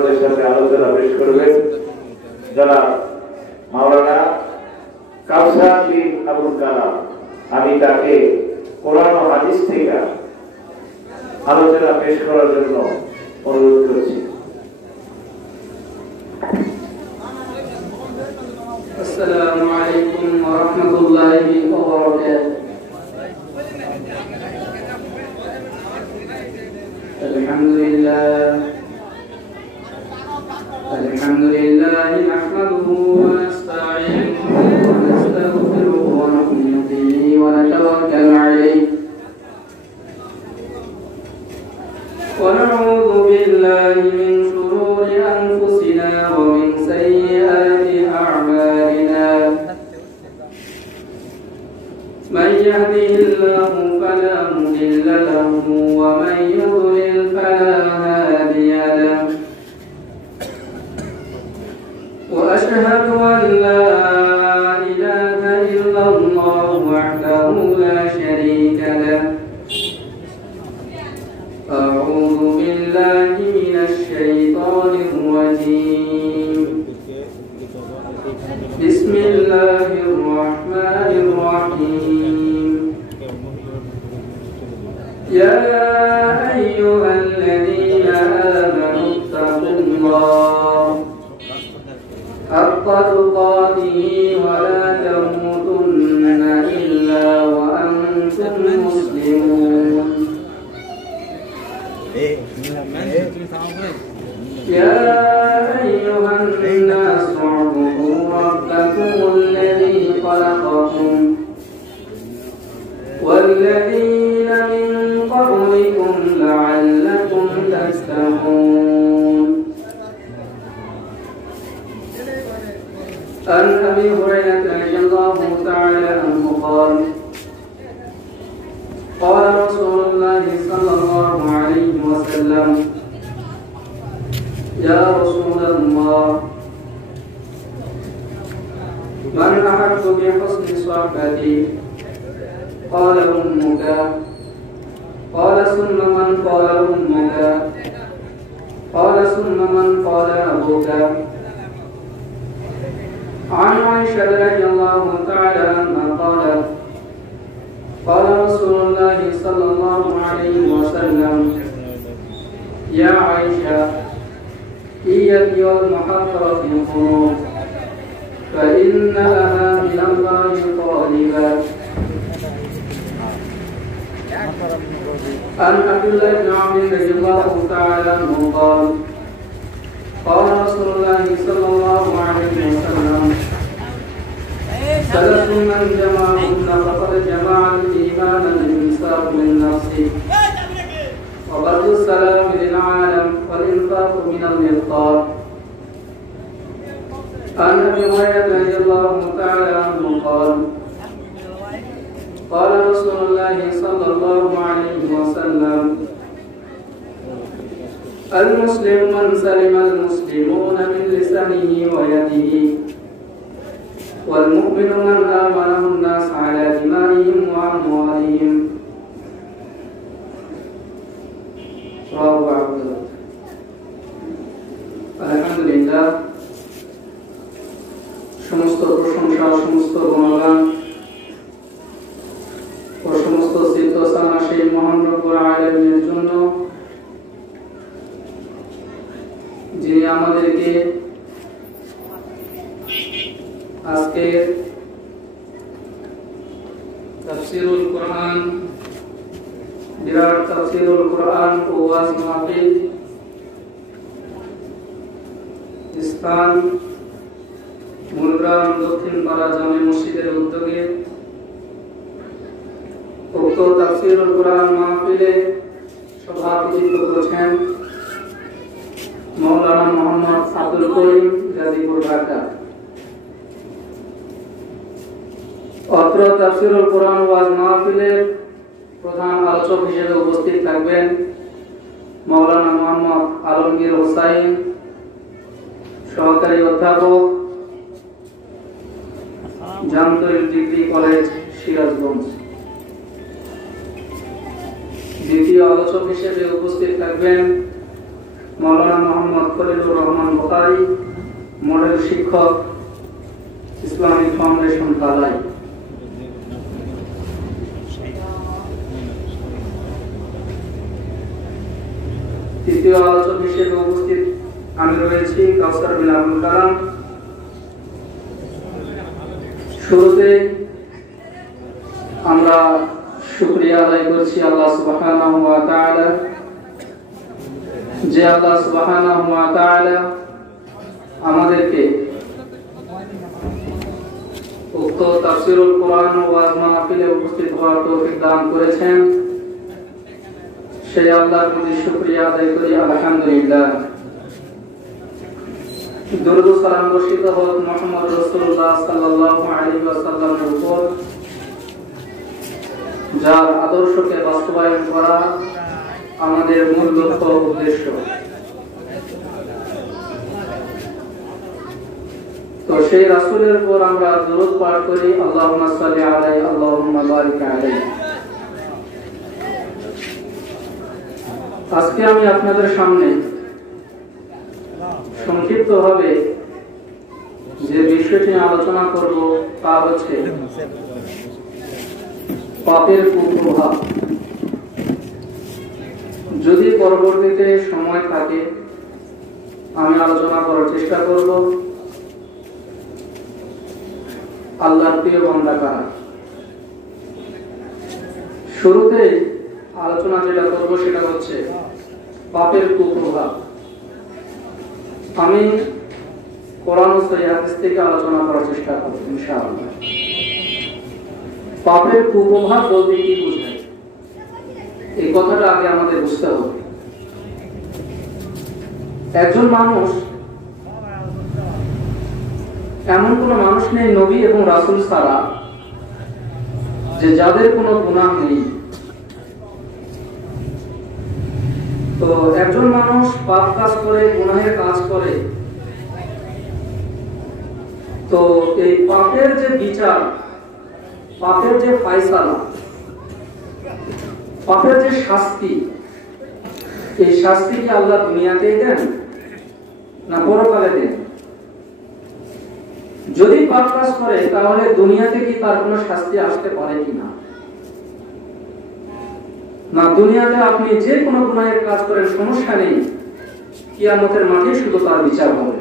আমাদের সাথে আলোচনা পেশ করবেন যারা মাওলানা কাউসার বিন আবুল কালাম। আমি তাকে কোরআন ও হাদিস থেকে আলোচনা পেশ করার জন্য অনুরোধ করছি। আসসালামু আলাইকুম ওয়া রাহমাতুল্লাহি ওয়া বারাকাতুহু। আলহামদুলিল্লাহ নাহমাদুহু ওয়া নাস্তাঈনুহু ওয়া নাস্তাগফিরুহু ওয়া নু'মিনু বিহি ওয়া নাতাওয়াক্কালু আলাইহি ওয়া না'উযু বিল্লাহি মিন শুরুরি আনফুসিনা ওয়া মিন sayyi'ati a'malina man yahdihillahu fala mudilla lahu wa man yudlil fala hadiya lahu wa ashhadu an la ilaha illallah wahdahu la sharika lahu a'udhu billahi minash shaitanir rajim bismillahir rahmanir rahim ya ayyuhalladzina amanu ittaqullaha haqqa tuqatih wa la tamutunna illa wa antum muslimun يا أيها الناس اعبدوا ربكم الذي خلقكم والذين من قبلكم لعلكم تتقون عن أبي هريرة رضي الله تعالى عنه قال قال رسول الله صلى الله عليه وسلم يا رسول الله من أحب بحسن صحبتي قال أمك قال ثم من قال أمك قال ثم من قال أبوك عن عائشة رضي الله تعالى عنها قالت قال رسول الله صلى الله عليه وسلم يا عائشة إياك والمحقرة في القلوب فإن لها من الله طالبا عن عبد الله بن عمرو رضي الله تعالى عنه قال قال رسول الله صلى الله عليه وسلم ثلاث من جمعهن فقد جمع الإيمان الإمساك بالنفس وبرد السلام للعالم والإنفاق من المقدار عن أبي هريرة رضي الله تعالى عنه قال قال رسول الله صلى الله عليه وسلم المسلم من سلم المسلمون من لسانه ويده والمؤمن من آمنه الناس على دمائهم وأموالهم رواه أبو داود আলহামদুলিল্লাহ সমস্ত প্রশংসা সমস্ত গুণগান ও সমস্ত সিদ্ধসানা সেই মহান রব্বুল আলামিনের জন্য যিনি আমাদেরকে আজকের তাফসীরুল কোরআন বিরাট তাফসীরুল কোরআন ও ওয়াজ মাহফিল স্থান মুলগ্রাম দক্ষিণ পাড়া জামে মসজিদের উদ্যোগে উক্ত তাফসীরুল কোরআন মাহফিলে সভাপতিত্ব করেছেন মাওলানা মোহাম্মদ আব্দুল করিম গাজীপুর ঢাকা। অত্র তাফসীরুল কোরআন ওয়াজ মাহফিলের প্রধান আলোচক হিসেবে উপস্থিত থাকবেন মাওলানা মোহাম্মদ আলমগীর হোসাইন, সহকারী অধ্যাপক, জামতলী ডিগ্রি কলেজ, সিরাজগঞ্জ। দ্বিতীয় আলোচক হিসেবে উপস্থিত থাকবেন মাওলানা মোহাম্মদ খলিলুর রহমান বুখারী, মডেল শিক্ষক, ইসলামিক ফাউন্ডেশন কালাই। তৃতীয় আলোচক হিসেবে উপস্থিত আমি রয়েছি কাউসার বিন আবুল কালাম। শুরুতে আমরা শুকরিয়া আদায় করছি আল্লাহ সুবহানাহু ওয়া তাআলা, যে আল্লাহ সুবহানাহু ওয়া তাআলা আমাদেরকে উক্ত তাফসীরুল কোরআন ও ওয়াজ মাহফিলে উপস্থিত হওয়ার তৌফিক দান করেছেন। সেই আল্লাহর প্রতি শুকরিয়া আদায় করি আলহামদুলিল্লাহ। দরুদ ও সালাম বর্ষিত হোক মুহাম্মদ রাসূলুল্লাহ সাল্লাল্লাহু আলাইহি ওয়াসাল্লামের উপর, যার আদর্শকে বাস্তবায়ন করা আমাদের মূল লক্ষ্য উদ্দেশ্য। তো সেই রাসূলের উপর আমরা দরুদ পাঠ করি, আল্লাহুম্মা সাল্লি আলাইহি আল্লাহুম্মা বারিক আলাইহি। আজকে আমি আপনাদের সামনে সংক্ষিপ্তভাবে যে বিষয়টি আলোচনা করব তা হচ্ছে পাপের কুপ্রভাব। যদি পরবর্তীতে সময় থাকে আমি আলোচনা করার চেষ্টা করব আল্লাহর প্রিয় বান্দা কারা। শুরুতে আলোচনা যেটা করব সেটা হচ্ছে পাপের কুপ্রভাব। আমি কোরআন ও সহিহ হাদিস থেকে আলোচনা করার চেষ্টা করব ইনশাআল্লাহ। পাপের কুপ্রভাব বলতে কি বোঝায় এই কথাটা আগে আমাদের বুঝতে হবে। একজন মানুষ, এমন কোন মানুষ নেই নবী এবং রাসূল ছাড়া যে যাদের কোনো গুনাহ নেই। তো একজন মানুষ পাপ কাজ করে, গুনাহের কাজ করে, তো এই পাপের যে বিচার, পাপের যে ফায়সালা, পাপের যে শাস্তি, এই শাস্তি কি আল্লাহ দুনিয়াতেই দেন না পরকালে দেন? যদি পাপ কাজ করে তাহলে দুনিয়াতে কি তার কোনো শাস্তি আসতে পারে কিনা? না, দুনিয়াতে আপনি যে কোনো গুনাহের কাজ করেন সমস্যা নেই, কিয়ামতের মাঠে শুধু তার বিচার হবে।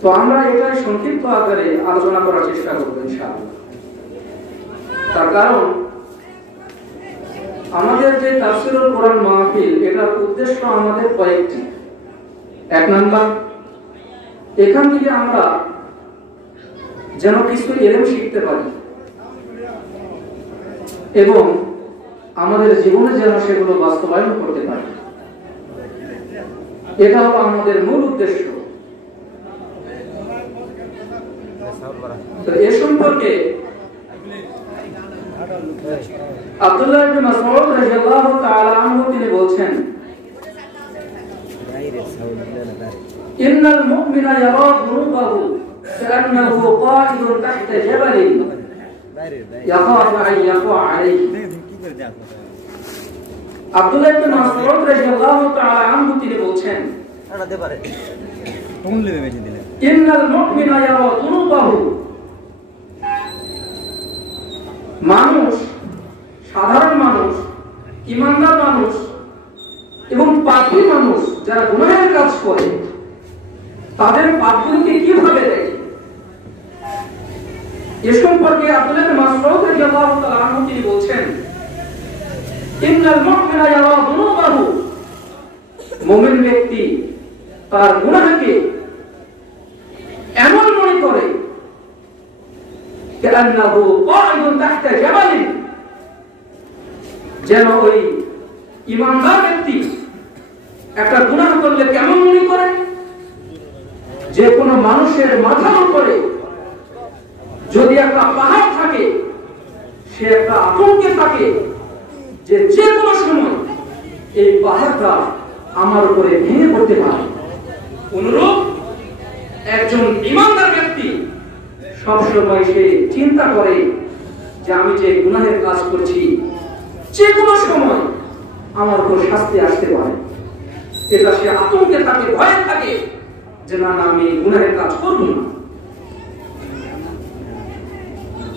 তো আমরা এটাই সংক্ষিপ্ত আকারে আলোচনা করার চেষ্টা করব ইনশাআল্লাহ। তার কারণ আমাদের যে তাফসীরুল কোরআন মাহফিল, এটার উদ্দেশ্য আমাদের কয়েকটি। এক নাম্বার, এখান থেকে আমরা যেন কিছু ইলম শিখতে পারি এবং আমাদের জীবনে যেন সেগুলো বাস্তবায়ন করতে পারি, এটা হলো আমাদের মূল উদ্দেশ্য। তো এ সম্পর্কে আব্দুল্লাহ ইবনে মাসউদ রাদিয়াল্লাহু তাআলা আনহু তিনি বলছেন, ইন্নাল মুমিনা ইয়ারা যুনুবাহু কান্নাহু কাঈদুন তাহতা জাবালিন ইয়াখাফু আন ইয়াকা আলাইহি। আব্দুল্লাহ ইবনে মাসউদ রাদিয়াল্লাহু তাআলা আনহু তিনি বলছেন, ইন্নাল মুমিনা ইয়ারা যুনুবাহু, মানুষ, সাধারণ মানুষ, ঈমানদার মানুষ এবং পাপী মানুষ যারা গুনাহের কাজ করে তাদের পাপগুলোকে কিভাবে দেখে, এ সম্পর্কে আব্দুল্লাহ ইবনে মাসউদ রাদিয়াল্লাহু তাআলা আনহু তিনি বলছেন, ইন্নাল মুমিনা ইয়ারা যুনুবাহু, মুমিন ব্যক্তি তার গুনাহকে এমন মনে করে কান্নাহু কাঈদুন তাহতা জাবালিন, যেন ওই ঈমানদার ব্যক্তি একটা গুনাহ করলে কেমন মনে করে যে কোনো মানুষের মাথার উপরে যদি একটা পাহাড় থাকে, সে একটা আতঙ্কে থাকে যে যে কোনো সময় এই পাহাড়টা আমার উপরে ভেঙে পড়তে পারে। অনুরূপ একজন ঈমানদার ব্যক্তি সবসময় সে চিন্তা করে যে আমি যে গুনাহের কাজ করছি যে কোনো সময় আমার উপর শাস্তি আসতে পারে। এটা সে আতঙ্কে থাকে, ভয়ে থাকে যে না না আমি গুনাহের কাজ করব না।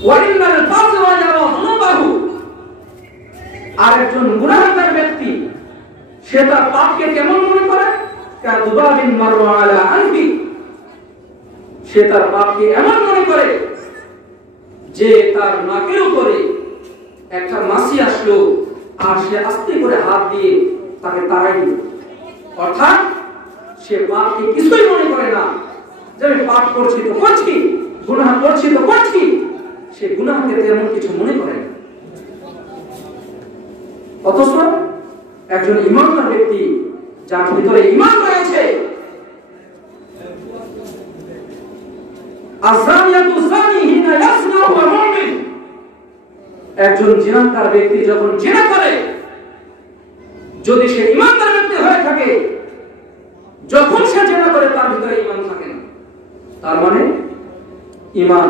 ওয়াইনাল ফাযওয়া যাওয়াহু, আরেকজন গুনাহগার ব্যক্তি সে তার পাপকে কেমন মনে করে? কাযুবাবিন মাররা আলা আনফি, সে তার পাপকে এমন মনে করে যে তার নাকের উপরে একটা মাছি আসলো আর সে আস্তে করে হাত দিয়ে তাকে তাড়াই দিল। অর্থাৎ সে পাপকে কিছুই মনে করে না, যে আমি পাপ করছি তো করছি, গুনাহ করছি তো করছি, সে গুনাহকে তেমন কিছু মনে করে না। অথচ একজন ঈমানদার ব্যক্তি যার ভিতরে ঈমান রয়েছে, আযানিয়াতু যানি হিনা ইয়াসনা ওয়া মুমিন, একজন জিনাকার ব্যক্তি যখন জিনা করে, যদি সে ঈমানদার ব্যক্তি হয়ে থাকে, যখন সে জিনা করে তার ভিতরে ঈমান থাকে না, তার মানে ঈমান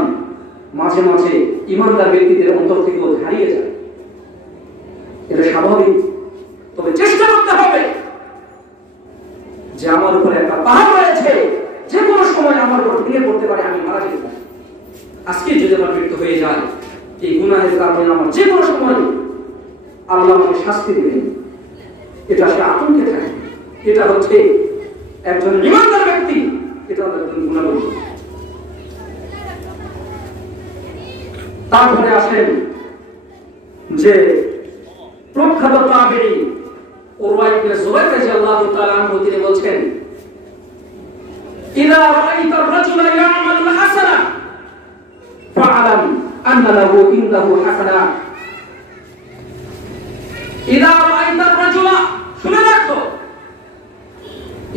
মাঝে মাঝে ঈমানদার ব্যক্তিদের অন্তর থেকে হারিয়ে যায়। এটা স্বাভাবিক। তবে চেষ্টা করতে হবে যে আমার উপরে একটা পাহাড় রয়েছে, যে কোনো সময় আমার উপর ভেঙে পড়তে পারে, আমি মারা যেতে পারি। আজকে যদি আমার মৃত্যু হয়ে যায়, এই গুনাহের কারণে আমার যে কোনো সময় আল্লাহ আমাকে শাস্তি দেবেন, এটা সে আতঙ্কে থাকে। এটা হচ্ছে একজন ঈমানদার ব্যক্তি, এটা একজন গুনাহগার। তারপরে আসেন যে প্রখ্যাত তাবেঈ উরওয়া ইবনে যুবাইর রাদিয়াল্লাহু তাআলা আনহু, তিনি বলছেন, ইযা রাআইতা আর-রাজুলা ইয়া'মালু হাসানা ফা'লাম আন্না লাহু ইনদাহু হাসানা। ইযা রাআইতা আর-রাজুলা, শুনে রাখো,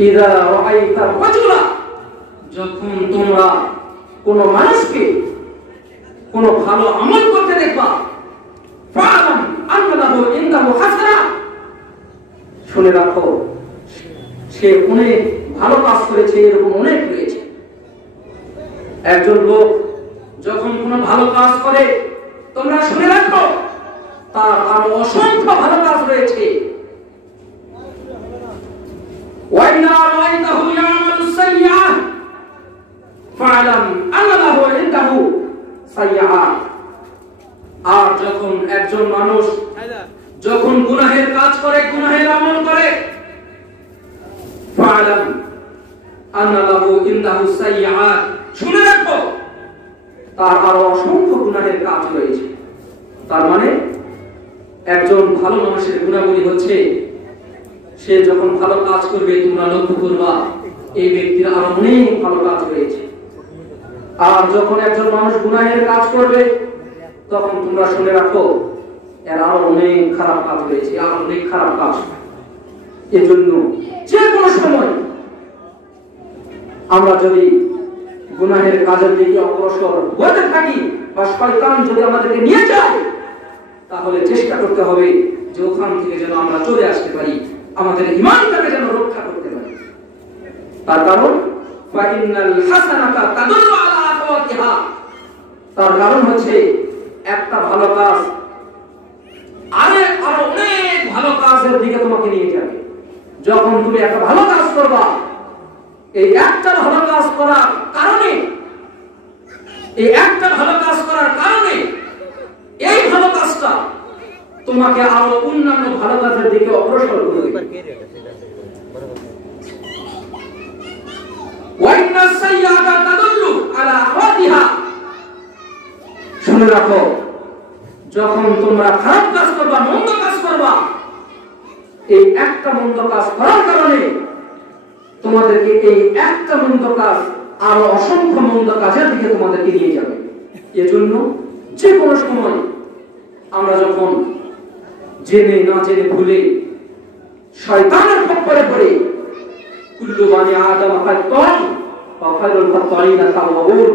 ইযা রাআইতা আর-রাজুলা, যখন তোমরা কোন মানুষকে কোন ভালো আমল করতে দেখবা, ফা'লাম আন্না লাহু ইনদাহু হাসানা, শুনে রাখো সে অনেক ভালো কাজ করেছে, এরকম অনেক রয়েছে। একজন লোক যখন কোনো ভালো কাজ করে, তোমরা শুনে রাখো তার আরো অসংখ্য ভালো কাজ রয়েছে। ওয়াইনা রাআইতাহু ইয়া'মালু সাইয়্যাহ ফা'লাম আন্না লাহু ইনদাহু সাইয়্যাহ। আর যখন একজন মানুষ যখন গুনাহের কাজ করে, গুনাহের আমল করে, ফা'লাম আন্না লাহু ইনদাহু সাইয়্যাত, শুনে রাখো তার আরো অসংখ্য গুনাহের কাজ রয়েছে। তার মানে একজন ভালো মানুষের গুণাবলী হচ্ছে, সে যখন ভালো কাজ করবে তোমরা লক্ষ্য করবা এই ব্যক্তির আরো অনেক ভালো কাজ রয়েছে। আর যখন একজন মানুষ গুনাহের কাজ করবে, তখন তোমরা শুনে রাখো এর আরো অনেক খারাপ কাজ রয়েছে, আর অনেক খারাপ কাজ। এজন্য যে কোনো সময় আমরা যদি গুনাহের কাজের দিকে অগ্রসর হতে থাকি বা শয়তান যদি আমাদেরকে নিয়ে যায়, তাহলে চেষ্টা করতে হবে যে ওখান থেকে যেন আমরা চলে আসতে পারি, আমাদের ঈমানটাকে যেন রক্ষা করতে পারি। তার কারণ ফাইনাল হাসানাতা তাদুল্লু আলা আখওয়াতিহা, তার কারণ হচ্ছে একটা ভালো কাজ আরো অনেক ভালো কাজের দিকে তোমাকে নিয়ে যাবে। যখন তুমি একটা ভালো কাজ করবা, এই একটা ভালো কাজ করার কারণে, এই একটা ভালো কাজ করার কারণে এই ভালো কাজটা তোমাকে আরো অন্যান্য ভালো কাজের দিকে অগ্রসর করবে। ওয়াইনা সাইয়্যাতা তাদুল্লু আলা আখওয়াতিহা, শুনে রাখো যখন তোমরা খারাপ কাজ করবা, মন্দ কাজ করবা, এই একটা মন্দ কাজ করার কারণে তোমাদেরকে এই একটা মন্দ কাজ আরো অসংখ্য মন্দ কাজের দিকে তোমাদেরকে নিয়ে যাবে। এজন্য যে কোনো সময় আমরা যখন জেনে না জেনে ভুলে শয়তানের খপ্পরে পড়ে, কুল্লু বানি আদম খাত্তান ওয়া খায়রুল খাত্তাইনা তাওয়াবুন,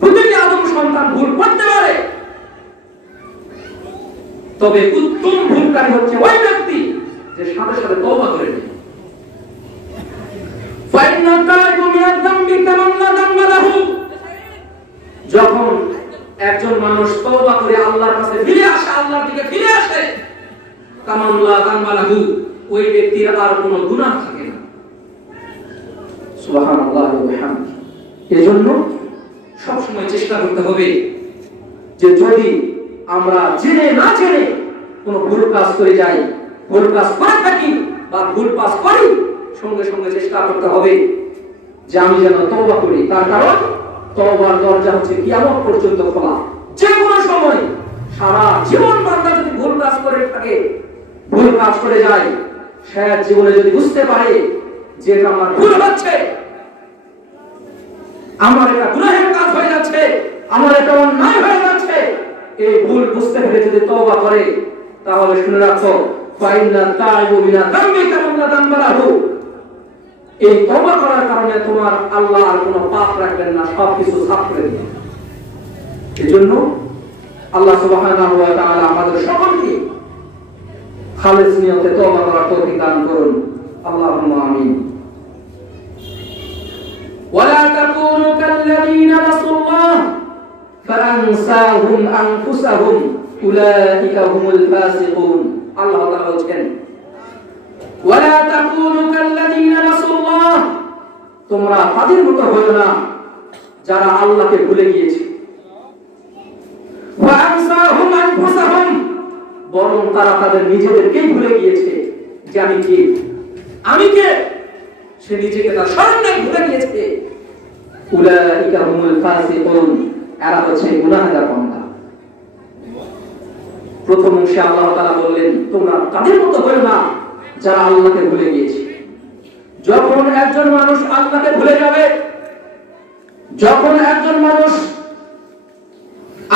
প্রতিটি আদম সন্তান ভুল করতে পারে, তবে উত্তম ভুলকারী হচ্ছে ওই ব্যক্তি যে সাথে সাথে তওবা করে নেয়। ফাইন্না তাইবু মিনাদ যামবি কামান লা যামবা লাহু, যখন একজন মানুষ তওবা করে আল্লাহর কাছে ফিরে আসে, আল্লাহর দিকে ফিরে আসে, কামান লা যামবা লাহু, ওই ব্যক্তির আর কোনো গুনাহ থাকে না। সুবহানাল্লাহ ওয়া বিহামদিহি। এজন্য সবসময় চেষ্টা করতে হবে যে যদি আমরা জেনে না জেনে কোনো ভুল কাজ করে যাই, ভুল কাজ করে থাকি বা ভুল কাজ করি, সঙ্গে সঙ্গে চেষ্টা করতে হবে যে আমি যেন তওবা করি। তার কারণ তওবার দরজা হচ্ছে কিয়ামত পর্যন্ত খোলা। যে কোনো সময় সারা জীবন বান্দা যদি ভুল কাজ করে থাকে, ভুল কাজ করে যায়, শেষ জীবনে যদি বুঝতে পারে যে এটা আমার ভুল হচ্ছে, আমার এটা গুনাহের কাজ হয়ে যাচ্ছে, আমার এটা অন্যায় হয়ে যাচ্ছে, এই ভুল বুঝতে পেরে যদি তওবা করে, তাহলে শুনে রাখো ফাইন্না তাইবু মিনা যামবি কামাল্লা যামবালাহু, এই তওবা করার কারণে তোমার আল্লাহ আর কোনো পাপ রাখবেন না, সবকিছু সাফ করে দিবেন। এজন্য আল্লাহ সুবহানাহু ওয়া তাআলা আমাদের সকলকে খালেস নিয়তে তওবা করার তৌফিক দান করুন। আল্লাহুম্মা আমিন। ওয়ালা তাকুনু কাল্লাযীনা নাসুল্লাহ ফাআনসাহুম আনফুসাহুম উলাইকা হুমুল ফাসিকুন। আল্লাহ তাআলা বলেন ওয়ালা তাকুনু কাল্লাযীনা নাসুল্লাহ, তোমরা তাদের মতো হয়ো না যারা আল্লাহকে ভুলে গিয়েছে। ওয়া আনসাহুম আনফুসাহুম, বরং তারা তাদের নিজেদেরকেই ভুলে গিয়েছে যে আমি কে, আমি কে, সে নিজেকে তার স্মরণে ভুলে গিয়েছে। উলাইকা হুমুল ফাসিকুন, এরা হচ্ছে গুনাহগার বান্দা। প্রথম অংশে আল্লাহ তাআলা বললেন তোমরা তাদের মতো হয়ো না যারা আল্লাহকে ভুলে গিয়েছে। যখন একজন মানুষ আল্লাহকে ভুলে যাবে, যখন একজন মানুষ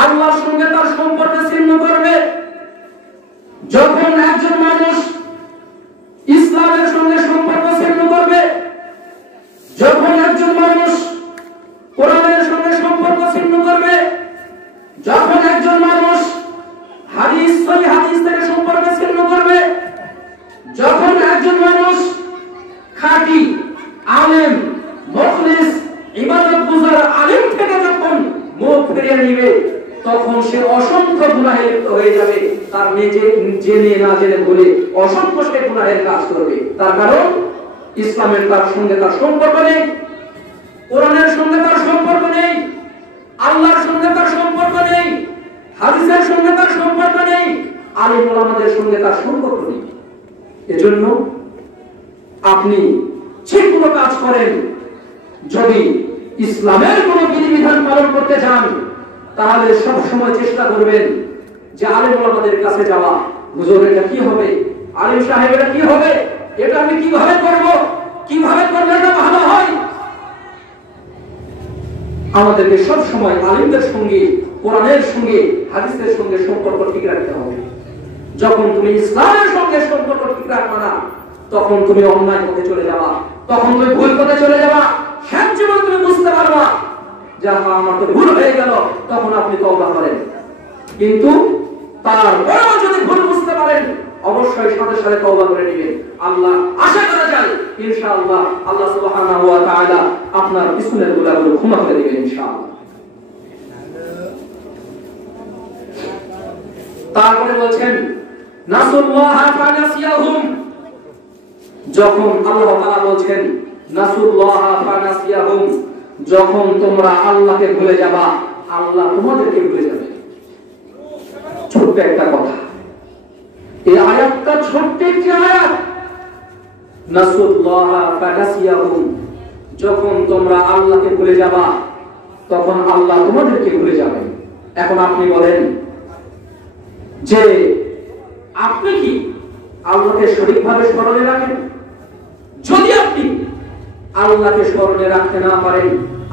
আল্লাহর সঙ্গে তার সম্পর্ক ছিন্ন করবে, যখন একজন মানুষ ইসলামের সঙ্গে সম্পর্ক ছিন্ন করবে, যখন একজন মানুষ কোরআনের সঙ্গে সম্পর্ক ছিন্ন করবে, যখন একজন মানুষ হাদিস সহিহ হাদিস থেকে সম্পর্ক ছিন্ন করবে, যখন একজন মানুষ খাঁটি আলেম মুখলিস ইবাদত গুজার আলেম থেকে যখন মুখ ফিরিয়ে নিবে, তখন সে অসংখ্য গুনাহে লিপ্ত হয়ে যাবে। তার নিজে জেনে না জেনে বলে অসংখ্য সে গুনাহের কাজ করবে। তার কারণ ইসলামের তার সঙ্গে তার সম্পর্ক নেই, কোরআনের সঙ্গে তার সম্পর্ক নেই, আল্লাহর সঙ্গে তার সম্পর্ক নেই, হাদিসের সঙ্গে তার সম্পর্ক নেই, আলেম ওলামাদের সঙ্গে তার সম্পর্ক নেই। এজন্য আপনি যে কোনো কাজ করেন, যদি ইসলামের কোনো বিধিবিধান পালন করতে চান, তাহলে সব সময় চেষ্টা করবেন যে আলেম ওলামাদের কাছে যাওয়া। হুজুর এটা কি হবে, আলেম সাহেব এটা কি হবে, এটা আমি কিভাবে করব, কিভাবে করলে এটা ভালো হয়। আমাদেরকে সব সময় আলেমদের সঙ্গে, কোরআনের সঙ্গে, হাদিসের সঙ্গে সম্পর্ক ঠিক রাখতে হবে। যখন তুমি ইসলামের সঙ্গে সম্পর্ক ঠিক রাখবে না, তখন তুমি অন্যায় পথে চলে যাবা, তখন তুমি ভুল পথে চলে যাবা। শেষ জীবন তুমি বুঝতে পারবা যে আমার তো ভুল হয়ে গেল, তখন আপনি তওবা করেন। কিন্তু তারপরেও যদি ভুল বুঝতে পারেন, অবশ্যই সাথে সাথে তওবা করে নেবেন। আল্লাহ আশা করা যায় ইনশাআল্লাহ আল্লাহ সুবহানাহু ওয়া তাআলা আপনার পিছনের গুনাহগুলো ক্ষমা করে দিবেন ইনশাআল্লাহ। তারপরে বলছেন নাসুল্লাহ ফানাসিয়াহুম, যখন আল্লাহ তাআলা বলছেন নাসুল্লাহ ফানাসিয়াহুম, যখন তোমরা আল্লাহকে ভুলে যাবা, আল্লাহ তোমাদেরকে ভুলে যাবে। ছোট্ট একটা কথা, এই আয়াতটা ছোট্ট একটি আয়াত। নাসুল্লাহ ফানাসিয়াহুম, যখন তোমরা আল্লাহকে ভুলে যাবা, তখন আল্লাহ তোমাদেরকে ভুলে যাবে। এখন আপনি বলেন যে আপনি কি আল্লাহকে সঠিকভাবে স্মরণে রাখেন? যদি আপনি আল্লাহকে স্মরণে রাখতে না পারেন,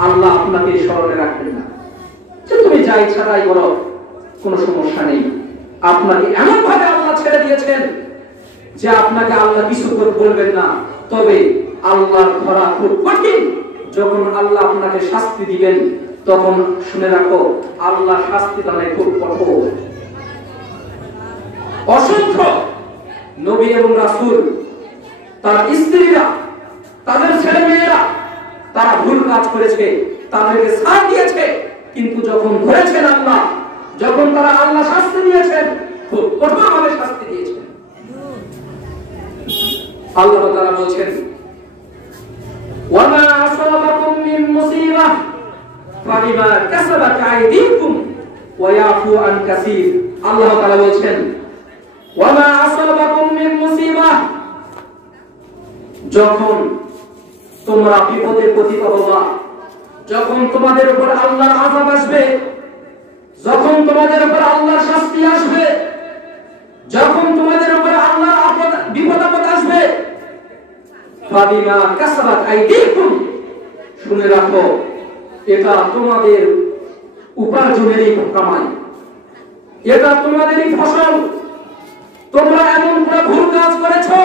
আল্লাহ আপনাকে স্মরণে রাখবেন না। যে তুমি যা ইচ্ছা তাই করো, কোনো সমস্যা নেই। আপনাকে এমন ভাবে আল্লাহ ছেড়ে দিয়েছেন যে আপনাকে আল্লাহ কিছু বলবেন না। তবে আল্লাহর ধরা খুব কঠিন। যখন আল্লাহ আপনাকে শাস্তি দিবেন, তখন শুনে রাখো আল্লাহ শাস্তি দানে খুব কঠোর। অসংখ্য নবী এবং রাসূল, তার স্ত্রীরা, তাদের ছেলে মেয়েরা, তারা ভুল কাজ করেছে, তাদেরকে ছাড় দিয়েছে। কিন্তু যখন ধরেছেন আল্লাহ, যখন তারা আল্লাহ শাস্তি দিয়েছেন, খুব কঠোরভাবে শাস্তি দিয়েছেন। আল্লাহ তাআলা বলেন ওয়ামা আসাবাকুম মিন মুসিবাহ ফাবিমা কাসাবাত আইদিকুম ওয়া ইয়াফু আন কাসীর। আল্লাহ তাআলা বলেন ওয়ামা আসাবাকুম মিন মুসিবাহ, যখন তোমরা বিপদে পতিত হবা, যখন তোমাদের উপর আল্লাহর আযাব আসবে, যখন তোমাদের উপর আল্লাহর শাস্তি আসবে, যখন তোমাদের উপর আল্লাহর বিপদ আপদ আসবে, ফাবিমা কাসাবাত আইদিকুম, শুনে রাখো এটা তোমাদের উপার্জনেরই কামাই, এটা তোমাদেরই ফসল। তোমরা এমন করে ভুল কাজ করেছো,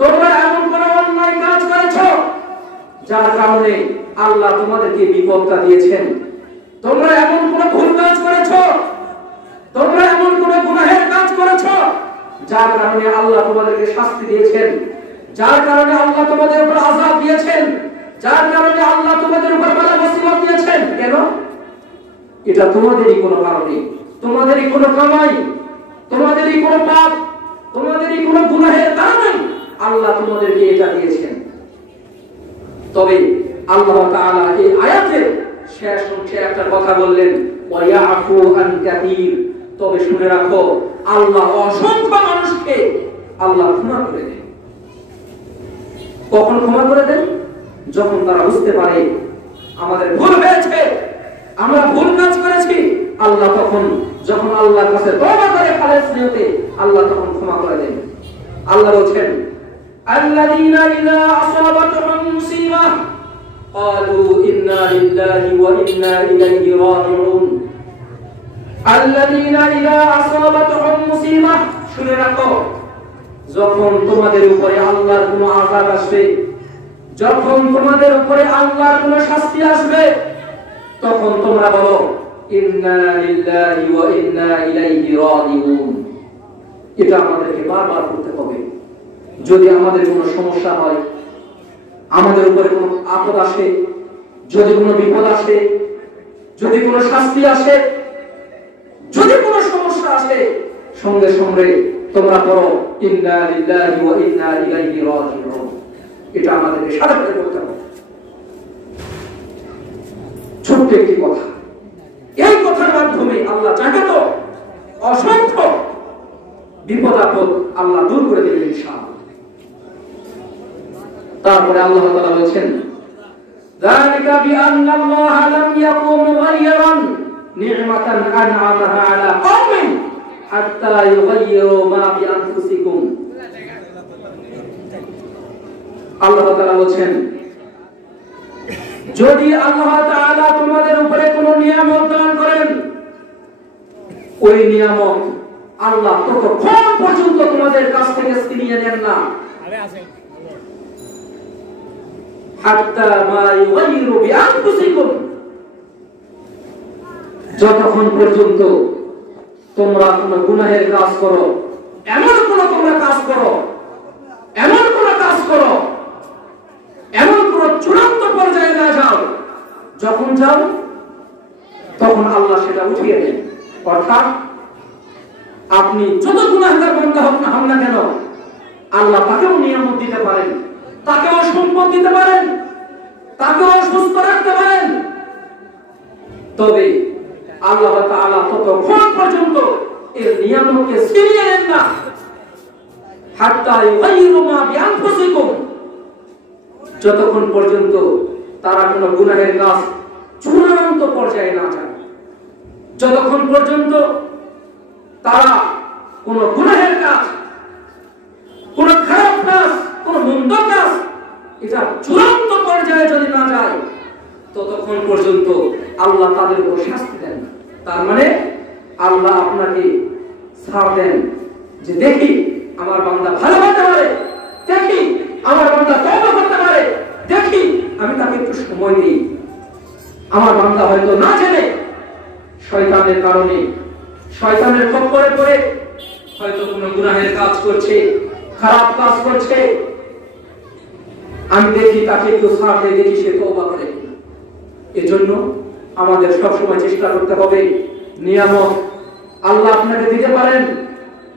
তোমরা এমন করে অন্যায় কাজ করেছো, যার কারণে আল্লাহ তোমাদেরকে বিপদটা দিয়েছেন। তোমরা এমন করে ভুল কাজ করেছো, তোমরা এমন করে গুনাহের কাজ করেছো, যার কারণে আল্লাহ তোমাদেরকে শাস্তি দিয়েছেন, যার কারণে আল্লাহ তোমাদের উপর আযাব দিয়েছেন, যার কারণে আল্লাহ তোমাদের উপর বালা মুসিবত দিয়েছেন। কেন? এটা তোমাদেরই কোনো কারণে, তোমাদেরই কোনো কামাই, তোমাদেরই কোনো পাপ, তোমাদেরই কোনো গুনাহের কারণে আল্লাহ তোমাদেরকে এটা দিয়েছেন। তবে আল্লাহ তাআলা এই আয়াতের শেষ অংশে একটা কথা বললেন, ওয়া ইয়াফু আন কাসীর, তবে শুনে রাখো আল্লাহ অসংখ্য মানুষকে আল্লাহ ক্ষমা করে দেন। কখন ক্ষমা করে দেন? যখন তারা বুঝতে পারে আমাদের ভুল হয়েছে, আমরা ভুল কাজ করেছি, আল্লাহ তখন, যখন আল্লাহর কাছে তওবা করে খালেস নিয়তে, আল্লাহ তখন ক্ষমা করে দেন। আল্লাহ বলেন আল্লাযীনা ইযা আসাবাতুহুম মুসিবাহ ক্বালু ইন্না লিল্লাহি ওয়া ইন্না ইলাইহি রাজিউন। আল্লাযীনা ইযা আসাবাতুহুম মুসিবাহ, শুনে রাখো যখন তোমাদের উপরে আল্লাহর কোনো আযাব আসবে, যখন তোমাদের উপরে আল্লাহর কোনো শাস্তি আসবে, তখন তোমরা বলো ইন্না লিল্লাহি ওয়া ইন্না ইলাইহি রাজিউন। এটা আমাদেরকে বারবার করতে হবে। যদি আমাদের কোনো সমস্যা হয়, আমাদের উপরে কোনো আপদ আসে, যদি কোনো বিপদ আসে, যদি কোনো শাস্তি আসে, যদি কোনো সমস্যা আসে, সঙ্গে সঙ্গে তোমরা পড়ো ইন্না লিল্লাহি ওয়া ইন্না ইলাইহি রাজিউন। এটা আমাদেরকে সাথে সাথে করতে হবে। ছোট্ট একটি কথা, এই কথার মাধ্যমে আল্লাহ চাহে তো অসংখ্য বিপদ আপদ আল্লাহ দূর করে দেবেন ইনশাআল্লাহ। তারপরে আল্লাহ তাআলা বলেন যালিকা বিআন্না আল্লাহ লাম ইয়াকুম মুগায়্যিরান নি'মাতান আন'আমাহা আলা কওমিন হাত্তা ইউগায়্যিরু মা বিআনফুসিকুম। আল্লাহ তাআলা বলেন যদি আল্লাহ তাআলা তোমাদের উপরে কোনো নিয়ামত দান করেন, ওই নিয়ামত আল্লাহ ততক্ষণ পর্যন্ত তোমাদের কাছ থেকে ছিনিয়ে নেন না, হাত্তা মা ইউগায়্যিরু বিআনফুসিকুম, যতক্ষণ পর্যন্ত তোমরা কোনো গুনাহের কাজ করো, এমন কোন তোমরা কাজ করো, এমন কোন কাজ করো, এমন কোন চূড়ান্ত পর্যায়ে না যাও, যখন যাও তখন আল্লাহ সেটা উঠিয়ে দেন। অর্থাৎ আপনি যত গুনাহগার বান্দা হন না কেন, আল্লাহ তাকেও নিয়ামত দিতে পারেন, তাকেও সম্পদ দিতে পারেন, তাকেও সুস্থ রাখতে পারেন। তবে আল্লাহ তাআলা ততক্ষণ পর্যন্ত এর নিয়ামতকে ছিনিয়ে নেন না, হাত্তা ইউগায়্যিরু মা বিআনফুসিকুম, যতক্ষণ পর্যন্ত তারা কোনো গুনাহের কাজ চূড়ান্ত পর্যায়ে না যায়, যতক্ষণ পর্যন্ত তারা কোনো গুনাহের কাজ, কোনো খারাপ কাজ, কোনো মন্দ কাজ, এটা চূড়ান্ত পর্যায়ে যদি না যায়, ততক্ষণ পর্যন্ত আল্লাহ তাদের উপর শাস্তি দেন। তার মানে আল্লাহ আপনাকে ছাড় দেন যে দেখি আমার বান্দা ভালো হতে পারে, দেখি আমার বান্দা তওবা করতে পারে, দেখি আমি তাকে একটু সময় দিই। আমার বান্দা হয়তো না জেনে শয়তানের কারণে, শয়তানের খপ্পরে পড়ে হয়তো কোনো গুনাহের কাজ করছে, খারাপ কাজ করছে, আমি দেখি তাকে একটু ছাড় দিয়ে দেখি সে তওবা করে। এজন্য আমাদের সবসময় চেষ্টা করতে হবে, নিয়ামত আল্লাহ আপনাকে দিতে পারেন,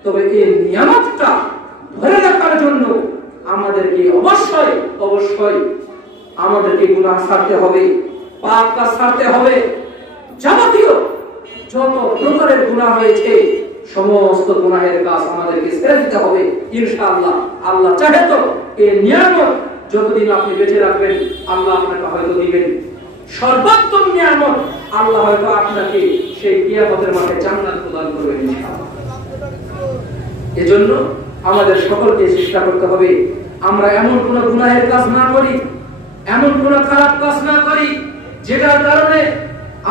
তবে এই নিয়ামতটা ধরে রাখার জন্য আমাদেরকে অবশ্যই অবশ্যই আমাদেরকে গুনাহ ছাড়তে হবে, পাপ কাজ ছাড়তে হবে। যাবতীয় যত প্রকারের গুনাহ হয়েছে সমস্ত গুনাহের কাজ আমাদেরকে ছেড়ে দিতে হবে ইনশাআল্লাহ। আল্লাহ চাহে তো এই নিয়ামত যতদিন আপনি বেঁচে রাখবেন আল্লাহ আপনাকে হয়তো দিবেন সর্বোত্তম নিয়ামত। আল্লাহ হয়তো আপনাকে সেই কিয়ামতের মাঠে জান্নাত প্রদান করবেন ইনশাআল্লাহ। এজন্য আমাদের সকলকে চেষ্টা করতে হবে আমরা এমন কোন গুনাহের কাজ না করি, এমন কোন খারাপ কাজ না করি যেটার কারণে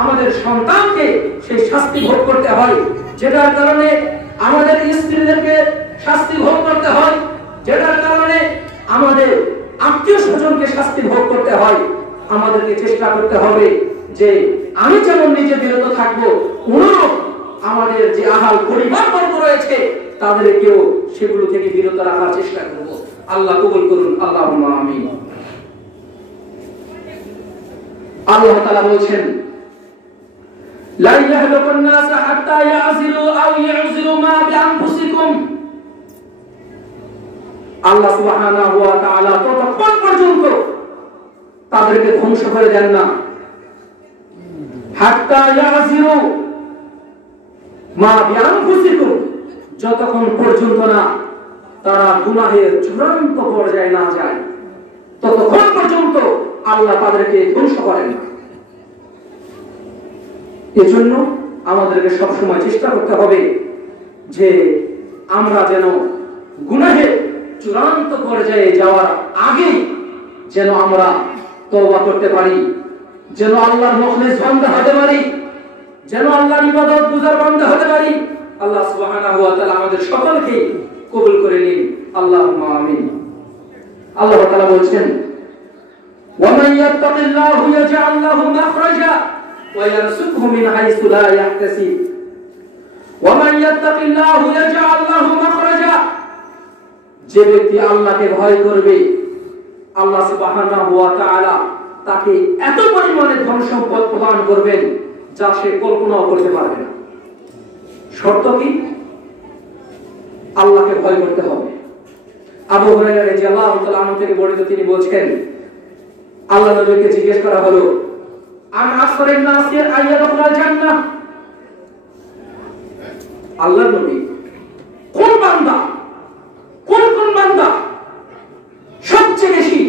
আমাদের সন্তানকে সেই শাস্তি ভোগ করতে হয়, যেটার কারণে আমাদের স্ত্রীদেরকে শাস্তি ভোগ করতে হয়, যেটার কারণে আমাদের আত্মীয় স্বজনকে শাস্তি ভোগ করতে হয়। আমাদেরকে চেষ্টা করতে হবে যে আমি যেমন নিজে বিরত থাকবো অনুরূপ আমাদের যে আহাল পরিবার বর্গ রয়েছে তাদেরকেও সেগুলো থেকে বিরত রাখার চেষ্টা করব। আল্লাহ কবুল করুন, আল্লাহুম্মা আমিন। আল্লাহ তাআলা বলেন লা ইয়াহলুকুন নাস হাত্তা ইয়াযিলু আও ইয়াযিলু মা বিআনফুসিকুম। আল্লাহ সুবহানাহু ওয়া তাআলা ততক্ষণ পর্যন্ত তাদেরকে ধ্বংস করে দেন না, হাত্তা ইয়াযিলু মা বিআনফুসিকুম, যতক্ষণ পর্যন্ত না তারা গুনাহের চূড়ান্ত পর্যায়ে না যায় ততক্ষণ পর্যন্ত আল্লাহ তাদেরকে ধ্বংস করেন না। এজন্য আমাদেরকে সবসময় চেষ্টা করতে হবে যে আমরা যেন গুনাহের চূড়ান্ত পর্যায়ে যাওয়ার আগে যেন আমরা তওবা করতে পারি, যেন আল্লাহর মুখলিস বান্দা হতে পারি, যেন আল্লাহর ইবাদত গুজার বান্দা হতে পারি। আল্লাহ সুবহানাহু ওয়া তাআলা আমাদের সকলকে কবুল করে নিন, আল্লাহুম্মা আমিন। আল্লাহ তাআলা বলেন ওয়া মান ইয়াত্তাকিল্লাহু ইয়াজআল লাহু মাখরাজা ওয়া ইয়ারযুকহু মিন হাইসু লা ইয়াহতাসিব। ওয়া মান ইয়াত্তাকিল্লাহু ইয়াজআল লাহু মাখরাজা, যে ব্যক্তি আল্লাহকে ভয় করবে আল্লাহ সুবহানাহু ওয়া তাআলা তাকে এত পরিমাণে ধন সম্পদ প্রদান করবেন যা সে কল্পনাও করতে পারবে না। শর্ত কি? আল্লাহকে ভয় করতে হবে। আবু হুরায়রা রাদিয়াল্লাহু তাআলা আনহু থেকে বর্ণিত, তিনি বলেন আল্লাহ নবীকে জিজ্ঞেস করা হলো আন আসরিন নাসির আইয়াদুল জান্নাহ, আল্লাহ নবী কোন বান্দা কোন বান্দা সবচেয়ে বেশি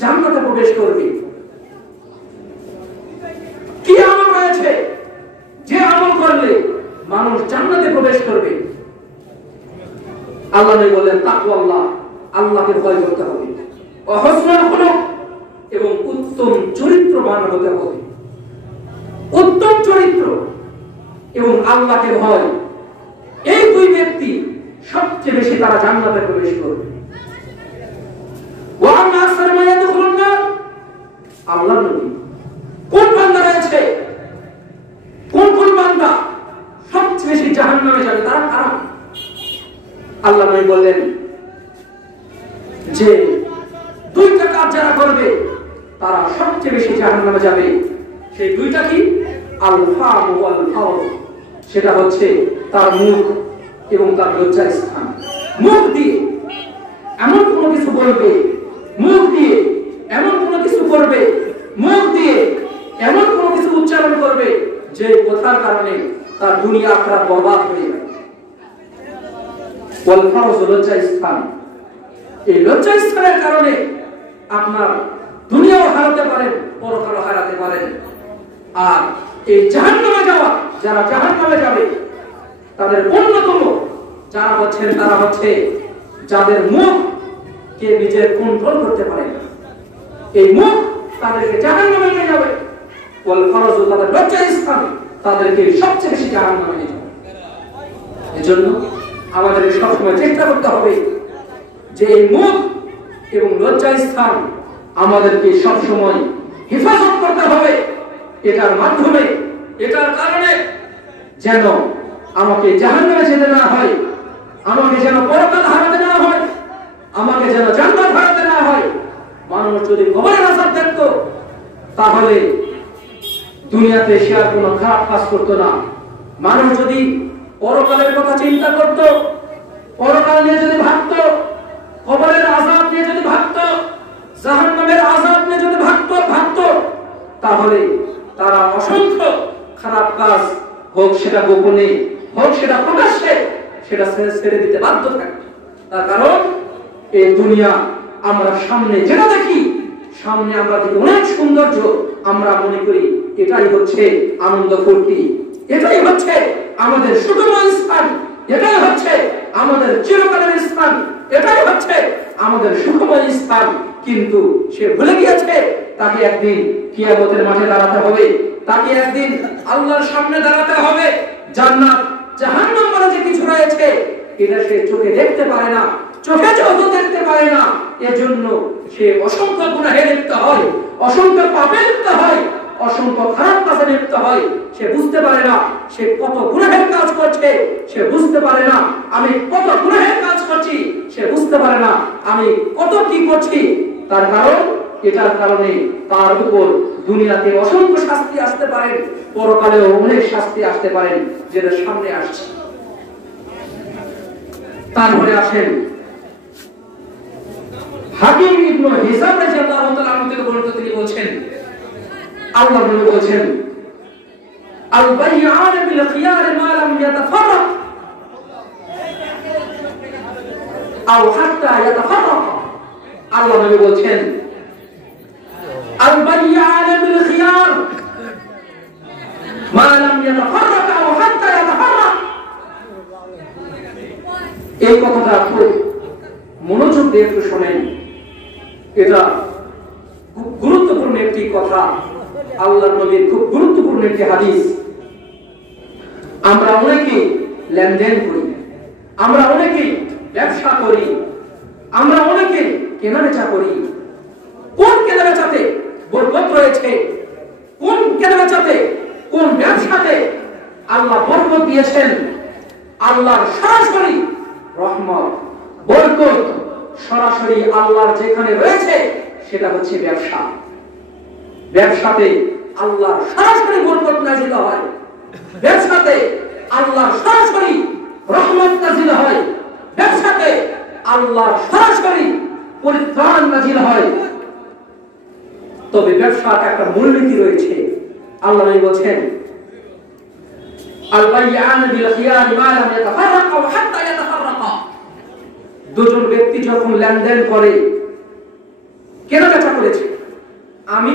জান্নাতে প্রবেশ করবে? কি আমল রয়েছে যে আমল করলে মানুষ জান্নাতে প্রবেশ করবে? আল্লাহ নবী বলেন তাকওয়াল্লাহ, আল্লাহকে ভয় করতে হবে, ওয়া হুসনুল খুলুক, এবং উত্তম চরিত্রবান হতে হবে। উত্তম চরিত্র এবং আল্লাহকে ভয়, এই দুই ব্যক্তি সবচেয়ে বেশি তারা জান্নাতে প্রবেশ করবে। ওয়া আন আকসার মা ইয়াদখুলুন নার, আল্লাহ নবী কোন বান্দা রয়েছে, কোন বান্দা সবচেয়ে বেশি জাহান্নামে যাবে, তারা কারা? আল্লাহ নবী বললেন যে দুইটা কাজ যারা করবে তারা সবচেয়ে বেশি জাহান্নামে যাবে। সেই দুইটা কি? আল ফাম ওয়াল ফাওজ, সেটা হচ্ছে তার মুখ এবং তার লজ্জার স্থান। মুখ দিয়ে এমন কোনো কিছু বলবে, মুখ দিয়ে এমন কোনো কিছু করবে, মুখ দিয়ে এমন কোনো কিছু উচ্চারণ করবে যে কথার কারণে তার দুনিয়া আখিরাত বরবাদ হয়ে যাবে। ওয়াল ফাওজ, লজ্জার স্থান। এই লজ্জার স্থানের কারণে আপনার দুনিয়াও হারাতে পারেন, পরকালও হারাতে পারেন। আর এই জাহান্নামে যাওয়া, যারা জাহান্নামে যাবে তাদের অন্যতম যারা হচ্ছেন তারা হচ্ছে যাদের মুখ কে নিজের কন্ট্রোল করতে পারে না। এই মুখ তাদেরকে জাহান্নামে নিয়ে যাবে। ওয়াল ফাওজ, তাদের লজ্জার স্থান তাদেরকে সবচেয়ে বেশি জাহান্নামে নিয়ে যাবে। এজন্য আমাদের সবসময় চেষ্টা করতে হবে যে এই মুখ এবং লজ্জার স্থান আমাদেরকে সবসময় হেফাজত করতে হবে। এটার মাধ্যমে, এটার কারণে যেন আমাকে জাহান্নামে যেতে না হয়, আমাকে যেন পরকাল হারাতে না হয়, আমাকে যেন জান্নাত হারাতে না হয়। মানুষ যদি কবরের আযাব দেখত তাহলে দুনিয়াতে সে আর কোনো খারাপ কাজ করতো না। মানুষ যদি পরকালের কথা চিন্তা করত, পরকাল নিয়ে যদি ভাবত, কবরের আযাব নিয়ে যদি ভাবতো, জাহান্নামের আযাব নিয়ে যদি ভাবতো, তাহলে তারা অসংখ্য খারাপ কাজ, হোক সেটা গোপনে, হোক সেটা প্রকাশ্যে, সেটা ছেড়ে দিতে বাধ্য থাকতো। তার কারণ এই দুনিয়া আমরা সামনে যেটা দেখি, সামনে আমরা দেখি অনেক সৌন্দর্য, আমরা মনে করি এটাই হচ্ছে আনন্দ ফুর্তি, এটাই হচ্ছে আমাদের সুখময় স্থান, এটাই হচ্ছে আমাদের চিরকালের স্থান, এটাই হচ্ছে আমাদের সুখময় স্থান। কিন্তু সে ভুলে গিয়েছে তাকে একদিন কিয়ামতের মাঠে দাঁড়াতে হবে, তাকে একদিন আল্লাহর সামনে দাঁড়াতে হবে। জান্নাত জাহান্নাম বলে যে কিছু রয়েছে, এটা সে চোখে দেখতে পারে না, চোখে যত দেখতে পারে না, এজন্য সে অসংখ্য গুনাহে লিপ্ত হয়, অসংখ্য পাপে লিপ্ত হয়, অসংখ্য খারাপ কাজে লিপ্ত হয়। সে বুঝতে পারে না সে কত গুনাহের কাজ করছে, সে বুঝতে পারে না আমি কত গুনাহের কাজ করছি, সে বুঝতে পারে না আমি কত কি করছি। তার কারণ এটার কারণে তার উপর দুনিয়াতে অসংখ্য শাস্তি আসতে পারে, পরকালেও অনেক শাস্তি আসতে পারে, যেটা সামনে আসছে। তারপরে আসেন হাকিম ইবনে হিসাম রাদিয়াল্লাহু তাআলা থেকে বর্ণিত, তিনি বলছেন, আল্লাহ নবী বলছেন, আল বাই'আন বিল খিয়ার মা লাম ইয়াতাফাররাক আও হাত্তা ইয়াতাফাররাক। আল্লাহ নবী বলছেন, আল বাই'আন বিল খিয়ার মা লাম ইয়াতাফাররাক আও হাত্তা ইয়াতাফাররাক। এই কথাটা খুব মনোযোগ দিয়ে একটু শুনেন, এটা খুব গুরুত্বপূর্ণ একটি কথা, আল্লাহর নবীর খুব গুরুত্বপূর্ণ একটি হাদিস। আমরা অনেকে লেনদেন করি, আমরা অনেকে ব্যবসা করি, আমরা অনেকে কেনাবেচা করি। কোন কেনাবেচাতে বরকত রয়েছে, কোন কেনাবেচাতে, কোন ব্যবসাতে আল্লাহ বরকত দিয়েছেন, আল্লাহর সরাসরি রহমত বরকত সরাসরি আল্লাহর যেখানে রয়েছে সেটা হচ্ছে ব্যবসা। ব্যবসাতে আল্লাহর সরাসরি বরকত নাযিল হয়, ব্যবসাতে আল্লাহর সরাসরি রহমত নাযিল হয়, ব্যবসাতে আল্লাহর সরাসরি পরিত্রাণ নাযিল হয়। তবে ব্যবসার একটা মূলনীতি রয়েছে। আল্লাহ নবী বলেন, আল বাই'আন বিল খিয়ার মা লাম ইয়াতাফাররাক আও হাত্তা ইয়াতাফাররাকা। দুজন ব্যক্তি যখন লেনদেন করে, কেনাবেচা করেছে, আমি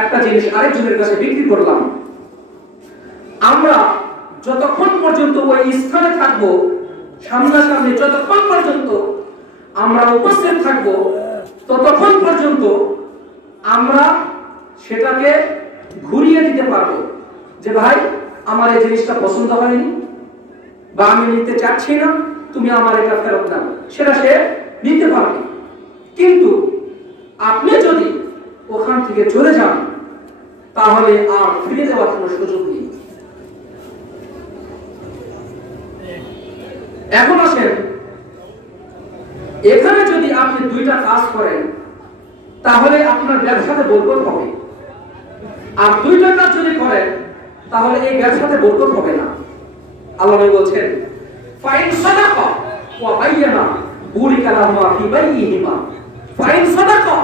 একটা জিনিস আরেকজনের কাছে বিক্রি করলাম, আমরা যতক্ষণ পর্যন্ত ওই স্থানে থাকবো, সামনাসামনি যতক্ষণ পর্যন্ত আমরা উপস্থিত থাকবো, ততক্ষণ পর্যন্ত আমরা সেটাকে ঘুরিয়ে দিতে পারবো যে ভাই আমার এই জিনিসটা পছন্দ হয়নি বা আমি নিতে চাচ্ছি না, তুমি আমার এটা ফেরত দাও, সেটা সে নিতে পারবে। কিন্তু আপনি যদি ওখান থেকে চলে যান, তাহলে আর ফিরে যাওয়ার কোনো সুযোগ নেই। এখন আসেন, এখানে যদি আপনি দুইটা কাজ করেন, তাহলে আপনার ব্যবসাতে বরকত হবে, আর দুইটা কাজ যদি করেন তাহলে এই ব্যবসাতে বরকত হবে না। আল্লাহ বলছেন, ফাইন সাদাকা ওয়া বাইয়ানা বুরিকা লাহুমা ফি বাইইহিমা। ফাইন সাদাকা,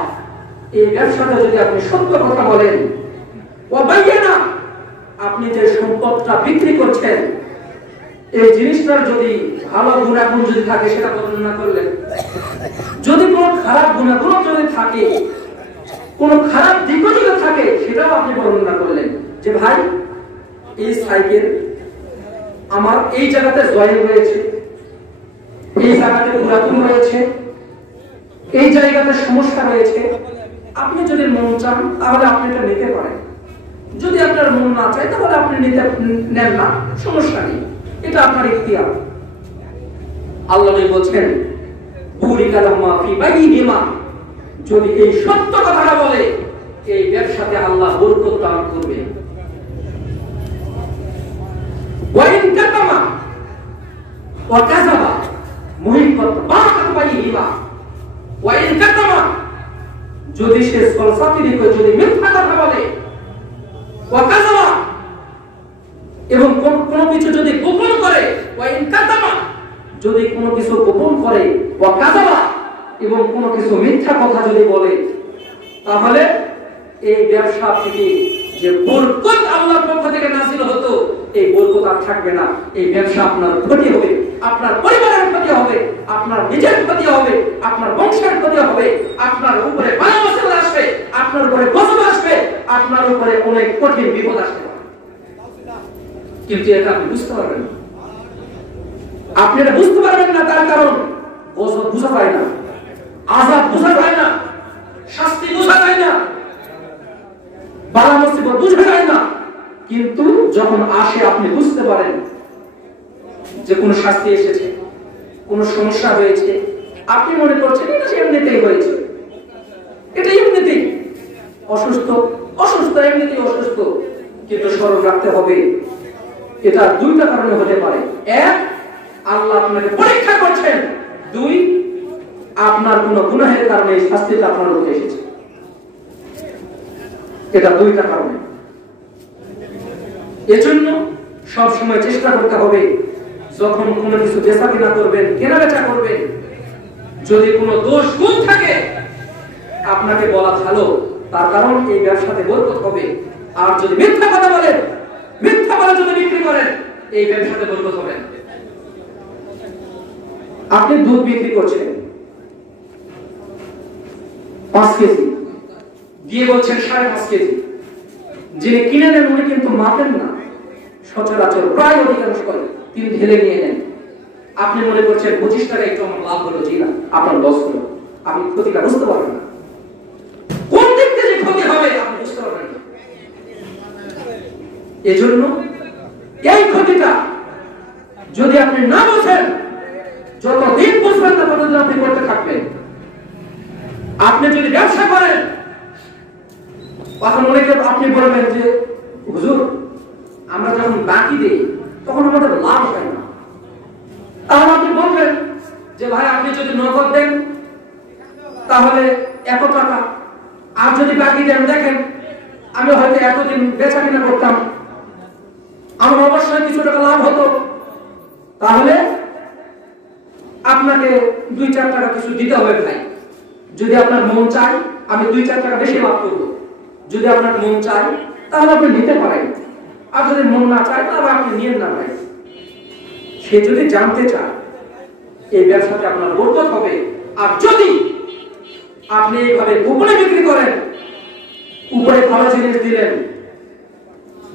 এই ব্যবসাতে যদি আপনি সত্য কথা বলেন, ওয়া বাইয়ানা, আপনি যে সম্পদটা বিক্রি করছেন এই জিনিসটার যদি ভালো গুণাগুণ যদি থাকে সেটা বর্ণনা করলেন, যদি কোনো খারাপ গুণাগুণ যদি থাকে, কোনো খারাপ দিক যদি থাকে সেটাও আপনি বর্ণনা করলেন, যে ভাই এই সাইকেল আমার এই জায়গাতে জয়েন রয়েছে, এই জায়গাতে গুণাগুণ রয়েছে, এই জায়গাতে সমস্যা রয়েছে, আপনি যদি মন চান তাহলে আপনি এটা নিতে পারেন, যদি আপনার মন না চায় তাহলে আপনি নেন না, সমস্যা নেই, এটা আপনার ইখতিয়ার। আল্লাহ বলছেন, বুরিকা লাহুমা ফি বাইইহিমা, যদি এই সত্য কথাটা বলে এই ব্যবসাতে আল্লাহ বরকত দান করবে। ওয়াইন কাতামা ওয়া কাযাবা মুহিব্বাত বারাকাত বাইইহিমা। ওয়াইন কাতামা, যদি সে সলসাতিরি করে, যদি মিথ্যা কথা বলে, ওয়া কাযাবা, এবং কোন কিছু যদি গোপন করে, ওয়াইন কাতামা, যদি কোনো কিছু গোপন করে, ওয়া কাযাবা, এবং কোনো কিছু মিথ্যা কথা যদি বলে, তাহলে এই ব্যবসা থেকে যে বরকত আল্লাহর পক্ষ থেকে নাযিল হতো, এই বরকত আর থাকবে না। এই ব্যবসা আপনার ক্ষতি হবে, আপনার পরিবারের ক্ষতি হবে, আপনার নিজের ক্ষতি হবে, আপনার বংশের ক্ষতি হবে, আপনার উপরে বালা মুসিবত আসবে, আপনার উপরে গজব আসবে, আপনার উপরে অনেক কঠিন বিপদ আসবে। কিন্তু এটা আপনি বুঝতে পারবেন না। আপনি এটা বুঝতে পারবেন না, তার কারণ গজব বুঝা যায় না, আযাব বুঝা যায় না, শাস্তি বুঝা যায় না, বালা মুসিবত বুঝা যায় না। কিন্তু যখন আসে আপনি বুঝতে পারেন যে কোন শাস্তি এসেছে, কোন সমস্যা হয়েছে, আপনি মনে করছেন এটা এমনিতেই হয়েছে, এটা এমনিতেই অসুস্থ, এমনিতেই অসুস্থ। কিন্তু স্মরণ রাখতে হবে এটা দুইটা কারণে হতে পারে। এক, আল্লাহ আপনাকে পরীক্ষা করছেন। দুই, আপনার কোন গুনাহের কারণে এই শাস্তিটা আপনার উপরে এসেছে। এটা দুইটা কারণে। এজন্য সব সময় চেষ্টা করতে হবে, যখন কোনো কিছু বেচা কিনা করবেন, কেনা বেচা করবেন, যদি কোনো দোষ গুণ থাকে আপনাকে বলা ভালো, তার কারণ এই ব্যবসাতে বরকত হবে। আর যদি মিথ্যা কথা বলেন, মিথ্যা বলে যদি বিক্রি করেন, এই ব্যবসাতে বরকত হবে। আপনি দুধ বিক্রি করছেন 5 কেজি, দিয়ে বলছেন 5.5 কেজি। যিনি কিনে নেন উনি কিন্তু মাপেন না, সচরাচর প্রায় অধিকাংশ করে তিনি ঢেলে নিয়ে নেন। আপনি মনে করছেন 25 টাকা একটু আমার লাভ হলো, জি না, আপনার লস হলো। আপনি ক্ষতিটা বুঝতে পারবেন না, কোন দিক থেকে ক্ষতি হবে আপনি বুঝতে পারবেন না। এজন্য এই ক্ষতিটা যদি আপনি না বোঝেন, যতদিন বুঝবেন না ততদিন আপনি করতে থাকবেন। আপনি যদি ব্যবসা করেন, তখন অনেকে আপনি বলবেন যে হুজুর আমরা যখন বাকি দিই তখন আমাদের লাভ হয় না। তাহলে আপনি বলবেন যে ভাই আপনি যদি নগদ দেন তাহলে এত টাকা, আর যদি বাকি দেন দেখেন আমি হয়তো এতদিন বেচা কিনা করতাম, আমার অবশ্যই কিছু টাকা লাভ হতো। তাহলে আপনাকে 2-4 টাকা কিছু দিতে হবে ভাই। যদি আপনার মন চায় আমি 2-4 টাকা বেশি লাভ করব, যদি আপনার মন চায় তাহলে আপনি নিতে পারেন, আর যদি মন না চায় তাহলে আপনি নিয়েন না ভাই। সে যদি জানতে চায় এই ব্যবসাতে আপনার বরকত হবে। আর যদি আপনি এইভাবে গোপনে বিক্রি করেন, উপরে ভালো জিনিস দিলেন,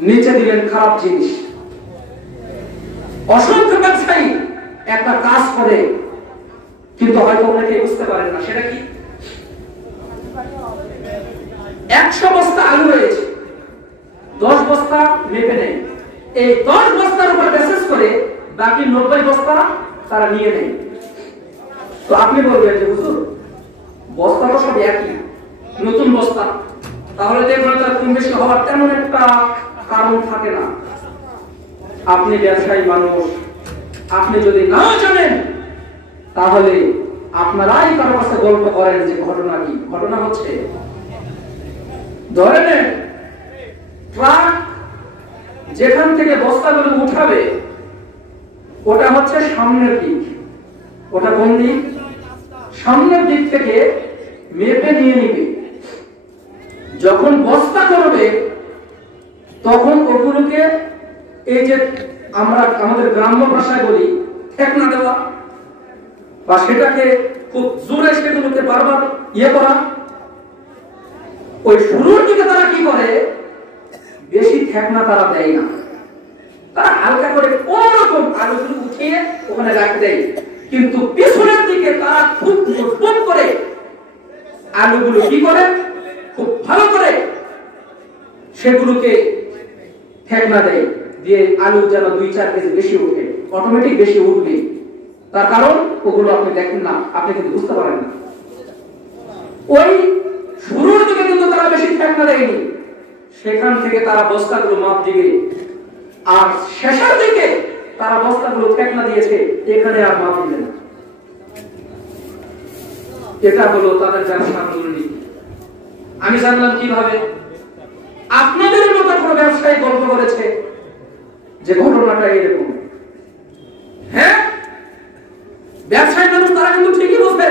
নিচে দিলেন খারাপ জিনিস। অসংখ্য ব্যবসায়ী একটা কাজ করে কিন্তু হয়তো অনেকে বুঝতে পারেন না, সেটা কি? 100 বস্তা আলু রয়েছে, 10 বস্তা মেপে নেয়, এই 10 বস্তার উপর মেসেজ করে বাকি 90 বস্তা তারা নিয়ে নেয়। তো আপনি বলবেন যে হুজুর বস্তা তো সব একই, নতুন বস্তা, তাহলে দেখবেন তার কম বেশি হওয়ার তেমন একটা কারণ থাকে না। আপনি ব্যবসায়ী মানুষ, আপনি যদি না জানেন তাহলে আপনারাই কারো কাছে গল্প করেন যে ঘটনা কি। ঘটনা হচ্ছে, ধরে নেন ট্রাক যেখান থেকে বস্তাগুলো উঠাবে ওটা হচ্ছে সামনের দিক। ওটা কোন দিক? সামনের দিক থেকে মেপে নিয়ে নিবে। যখন বস্তা করবে তখন ওগুলোকে এই যে আমরা আমাদের গ্রাম্য ভাষায় বলি ঠেকনা দেওয়া, বা সেটাকে খুব জোরে সেগুলোকে বারবার করা। ওই শুরুর দিকে তারা কি করে, বেশি ঠেকনা তারা দেয় না, তারা হালকা করে কোন রকম আলুগুলো উঠিয়ে ওখানে রাখতে দেয়। কিন্তু পিছনের দিকে তারা খুব মজবুত করে আলুগুলো কি করে, খুব ভালো করে সেগুলোকে ঠেকনা দেয়, দিয়ে আলু যেন 2-4 কেজি বেশি উঠে, অটোমেটিক বেশি উঠবে। তার কারণ ওগুলো আপনি দেখেন না, আপনি কিন্তু বুঝতে পারেন না। ওই শুরুর দিকে কিন্তু তারা বেশি ঠেকনা দেয়নি, সেখান থেকে তারা বস্তাগুলো মাপ দিবে। আর শেষের দিকে তারা বস্তাগুলো ঠেকনা দিয়েছে, এখানে আর মাপ দিবে না। এটা হলো তাদের ব্যবসার মূলনীতি। আমি জানলাম কিভাবে? আপনাদের মতো কোনো ব্যবসায়ী গল্প করেছে যে ঘটনাটা এরকম। হ্যাঁ, ব্যবসায়ী মানুষ তারা কিন্তু ঠিকই বুঝবে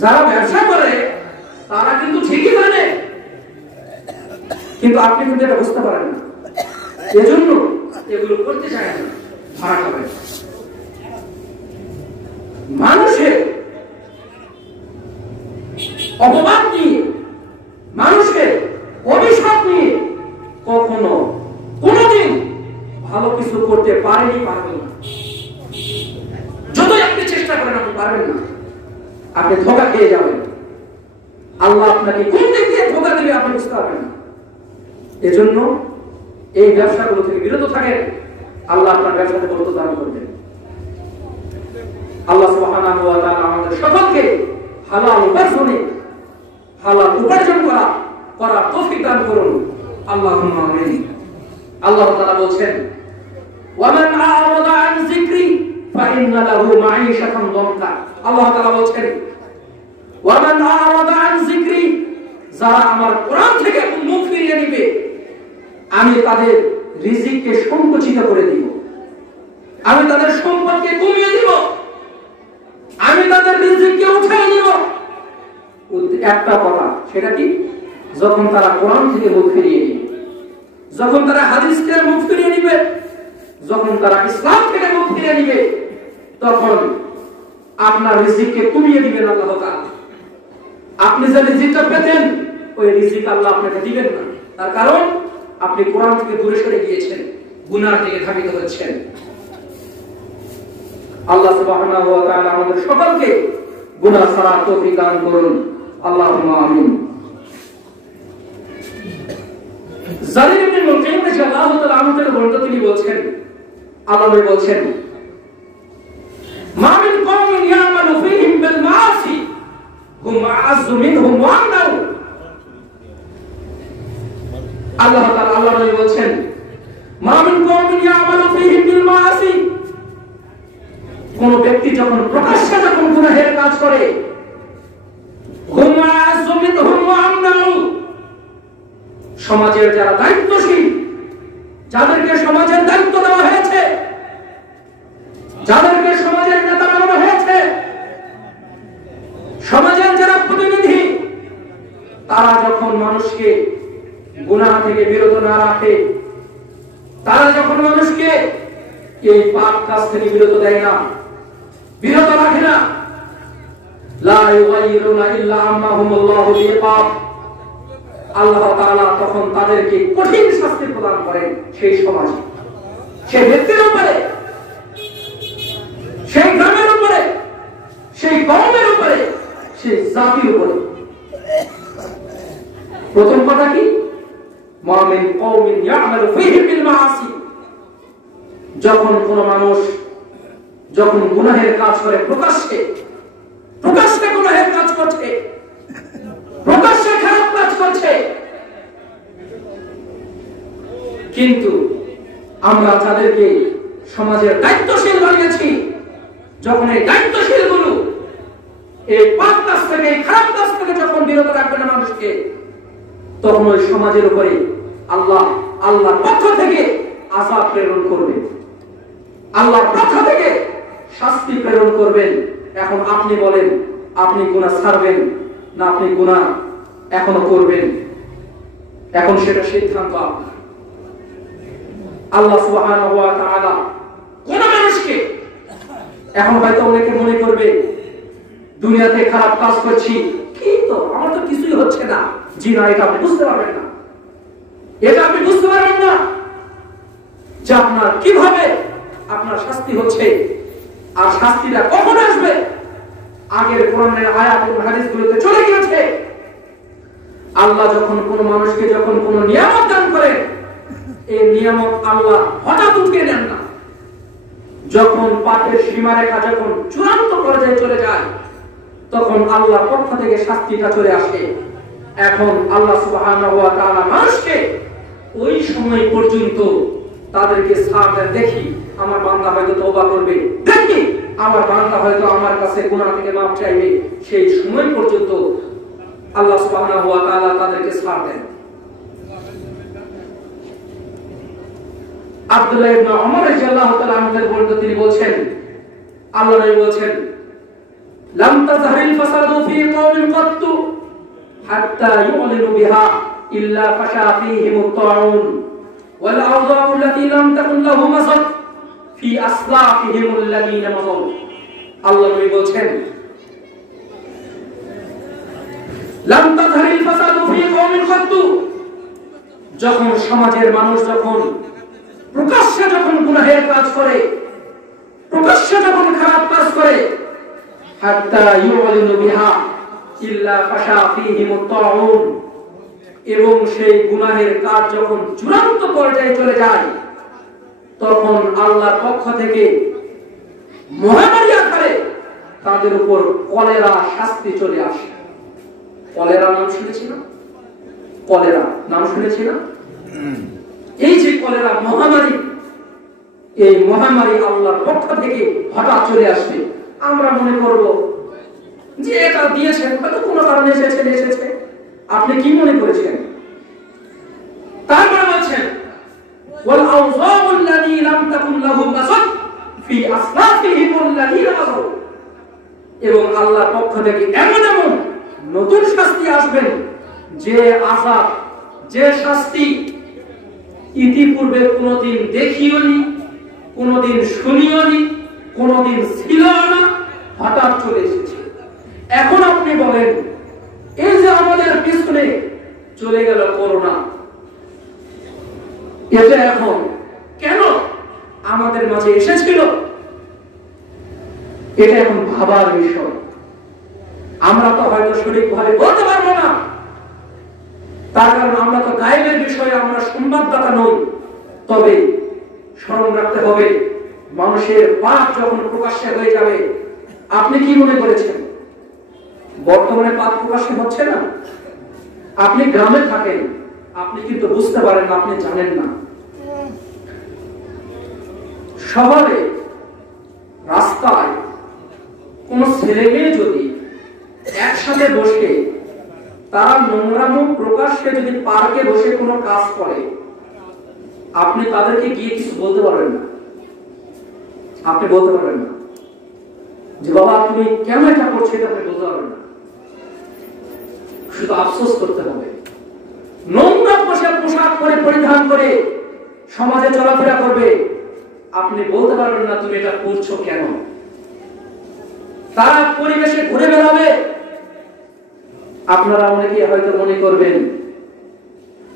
যারা ব্যবসা করে তারা কিন্তু ঠিকই জানে, কিন্তু আপনি কিন্তু এটা বুঝতে পারেন না, এজন্য এগুলো করতে চায় না, ধরা খাবে। মানুষের অপবাদ নিয়ে, মানুষের অভিশাপ নিয়ে কখনো কোনদিন ভালো কিছু করতে পারেনি, পারবেন না। যতই আপনি চেষ্টা করেন আপনি পারবেন না, আপনি ধোঁকা খেয়ে যাবেন। আল্লাহ আপনাকে কোন দিক দিয়ে ধোঁকা দিলে আপনি বুঝতে পারবেন না। এজন্য এই ব্যবসাগুলো থেকে বিরত থাকেন, আল্লাহ আপনার ব্যবসাতে বরকত দান করবেন। আল্লাহ সুবহানাহু ওয়া তাআলা আমাদের সকলকে হালাল উপার্জনে, হালাল উপার্জন করার তৌফিক দান করুন, আল্লাহুম্মা আমিন। আল্লাহ তাআলা বলেন, ওয়া মান আ'রাদা আন যিকরি ফাইন্না লাহু মাঈশাতান দানকা। আল্লাহ তাআলা বলেন, ওয়া মান আ'রাদা আন যিকরি, যারা আমার কোরআন থেকে মুখ ফিরিয়ে নেবে আমি তাদের রিজিককে সংকুচিত করে দিব, আমি তাদের সম্পদকে কমিয়ে দিব, আমি তাদের রিজিককে উঠিয়ে দিব। একটা কথা, সেটা কি? যখন তারা কোরআন থেকে মুখ ফিরিয়ে নিবে, যখন তারা হাদিস থেকে মুখ ফিরিয়ে নিবে, যখন তারা ইসলাম থেকে মুখ ফিরিয়ে নিবে, তখন আপনার রিজিককে কমিয়ে দিবেন আল্লাহ তাআলা। আপনি যে রিজিকটা পেতেন ওই রিজিক আল্লাহ আপনাকে দিবেন না, তার কারণ আপনি কোরআন থেকে দূরে সরে গিয়েছেন, গুনাহ থেকে ধাবিত হচ্ছেন। আল্লাহ সুবহানাহু ওয়া তাআলা আমাদের সকলকে গুনাহ ছাড়ার তৌফিক দান করুন, আল্লাহুম্মা আমিন। জালিল ইবনে মুকাইম রাদিয়াল্লাহু তাআলা আনহু বর্ণিত তিনি বলেন, আল্লাহ বলেন, মা মিন কওমিন ইয়ামালু ফীহিম বিল মাআসি হুম আ'আযু মিনহুম ওয়া আমনাউ। আল্লাহ তাআলা বলেন, মা মিন কওমিন ইয়ামালু ফীহিম বিল মাআসি, কোন ব্যক্তি যখন প্রকাশ্যে যখন গুনাহের কাজ করে, হুম আ'আযু মিনহুম ওয়া আমনাউ, সমাজের যারা দায়িত্বশীল, যাদেরকে সমাজের দায়িত্ব দেওয়া হয়েছে, যাদেরকে সমাজের নেতা বানানো হয়েছে, সমাজের যারা প্রতিনিধি, তারা যখন মানুষকে গুনাহ থেকে বিরত না রাখে, তারা যখন মানুষকে এই পাপ কাজ থেকে বিরত দেয় না, বিরত রাখে না, লা ইউগাইরুনা ইল্লা আম্মাহুমুল্লাহু বিইকাব, আল্লাহ তাআলা তখন তাদেরকে কঠিন শাস্তি প্রদান করেন সেই সমাজে, সেই ব্যক্তির উপরে, সেই গ্রামের উপরে, সেই কওমের উপরে, সেই জাতির উপরে। প্রথম কথা কি? মা মিন কওমিন ইয়ামালু ফীহি বিল মাআসি, যখন কোন মানুষ যখন গুনাহের কাজ করে, প্রকাশ্যে প্রকাশ্যে গুনাহের কাজ করছে, প্রকাশ্যে খারাপ কাজ করছে, কিন্তু আমরা যাদেরকে সমাজের দায়িত্বশীল বানিয়েছি, যখন এই দায়িত্বশীল গুলো এই পাপ কাজ থেকে, এই খারাপ কাজ থেকে যখন বিরত রাখবে না মানুষকে, তখন ওই সমাজের উপরে আল্লাহর পক্ষ থেকে আযাব প্রেরণ করবে, আল্লাহর পক্ষ থেকে শাস্তি প্রেরণ করবেন। এখন আপনি বলেন, আপনি গুনাহ ছাড়বেন না আপনি গুনাহ এখনো করবেন? এখন সেটা সিদ্ধান্ত আপনার। আল্লাহ সুবহানাহু ওয়া তাআলা কোন মানুষকে, এখন হয়তো অনেকে মনে করবে দুনিয়াতে খারাপ কাজ করছি, কি তো আমার তো কিছুই হচ্ছে না। জি না, এটা আপনি বুঝতে পারবেন না, এটা আপনি বুঝতে পারবেন না যে আপনার কিভাবে আপনার শাস্তি হচ্ছে, আর শাস্তিটা কখন আসবে। আগের কোরআনের আয়াত এবং হাদিসগুলোতে চলে গিয়েছে, আল্লাহ যখন কোন মানুষকে যখন কোন নিয়ামত দান করেন, এই নিয়ামত আল্লাহ হঠাৎ উঠিয়ে দেন না। যখন পাপের সীমারেখা যখন চূড়ান্ত পর্যায়ে চলে যায়, তখন আল্লাহর পক্ষ থেকে শাস্তিটা চলে আসে। এখন আল্লাহ সুবহানাহু ওয়া তাআলা মানুষকে ওই সময় পর্যন্ত তাদেরকে ছাড় দেন, দেখি আমার বান্দা হয়তো তওবা করবে, দেখি আমার বান্দা হয়তো আমার কাছে গুনাহ থেকে মাফ চাইবে। সেই সময় পর্যন্ত আল্লাহ সুবহানাহু ওয়া তাআলা তাদেরকে ছাড় দেন। আব্দুল্লাহ ইবনে ওমর রাদিয়াল্লাহু তাআলা আনহু বলতে তিনি বলেন, আল্লাহ নবী বলেন, লাম তাযহারিল ফাসাদু ফী কওমিন ক্বাত্তু হাত্তা ইউ'লিনু বিহা ইল্লা ফাশা ফীহিমুত তাউন ওয়াল আওযাউ আল্লাতী লাম তাকুন লাহুম মাসাদ ফী আসলাফিহিমুল লাযীনা মাযাউ। আল্লাহ নবী বলেন, লাম তাযহারিল ফাসাদু ফী কওমিন ক্বাত্তু, যখন সমাজের মানুষ যখন প্রকাশ্যে যখন গুনাহের কাজ করে, প্রকাশ্যে যখন খারাপ কাজ করে, হাত্তা ইউ'লিনু বিহা ইল্লা ফাশা ফীহিমুত তাউন, এবং সেই গুনাহের কাজ যখন চূড়ান্ত পর্যায়ে চলে যায়, তখন আল্লাহর পক্ষ থেকে মহামারী আকারে তাদের উপর কলেরা শাস্তি চলে আসে। কলেরা নাম শুনেছি না? কলেরা নাম শুনেছি না? এই যে কলেরা মহামারী, এই মহামারী আল্লাহর পক্ষ থেকে হঠাৎ চলে আসবে। আমরা মনে করব যে এটা দিয়েছেন, হয়তো কোনো কারণে এসেছে। আপনি কি মনে করেছেন? তারপরে বলছেন, ওয়াল আওযাউ আল্লাতী লাম তাকুন লাহুম মাসাদ ফী আসলাফিহিমুল লাযীনা মাযাউ, এবং আল্লাহর পক্ষ থেকে এমন এমন নতুন শাস্তি আসবেন, যে আযাব, যে শাস্তি ইতিপূর্বে কোনোদিন দেখিওনি, কোনোদিন শুনিওনি, কোনোদিন ছিল না, হঠাৎ চলে এসেছে। এখন আপনি বলেন, এই যে আমাদের পিছনে চলে গেল করোনা, এটা এখন কেন আমাদের মাঝে এসেছিল? এটা এখন ভাবার বিষয়। আমরা তো হয়তো সঠিকভাবে বলতে পারবো না, তার কারণ আমরা তো গায়েবের বিষয়ে আমরা সংবাদদাতা নই। তবে স্মরণ রাখতে হবে, মানুষের পাপ যখন প্রকাশ্যে হয়ে যাবে, আপনি কি মনে করেছেন বর্তমানে পাপ প্রকাশ্যে হচ্ছে না? আপনি গ্রামে থাকেন, আপনি কিন্তু বুঝতে পারেন না, আপনি জানেন না। শহরে রাস্তায় কোন ছেলে মেয়ে যদি একসাথে বসে তারা নোংরামো প্রকাশ্যে যদি পার্কে বসে কোনো কাজ করে, আপনি তাদেরকে গিয়ে কিছু বলতে পারবেন না। আপনি বলতে পারবেন না যে বাবা তুমি কেন এটা করছো, এটা আপনি বলতে পারবেন না। শুধু আফসোস করতে হবে। নোংরা পোশাক পরে পরিধান করে সমাজে চলাফেরা করবে, আপনি বলতে পারবেন না তুমি এটা করছো কেন। তারা পরিবেশে ঘুরে বেড়াবে, আপনারা অনেকে হয়তো মনে করবেন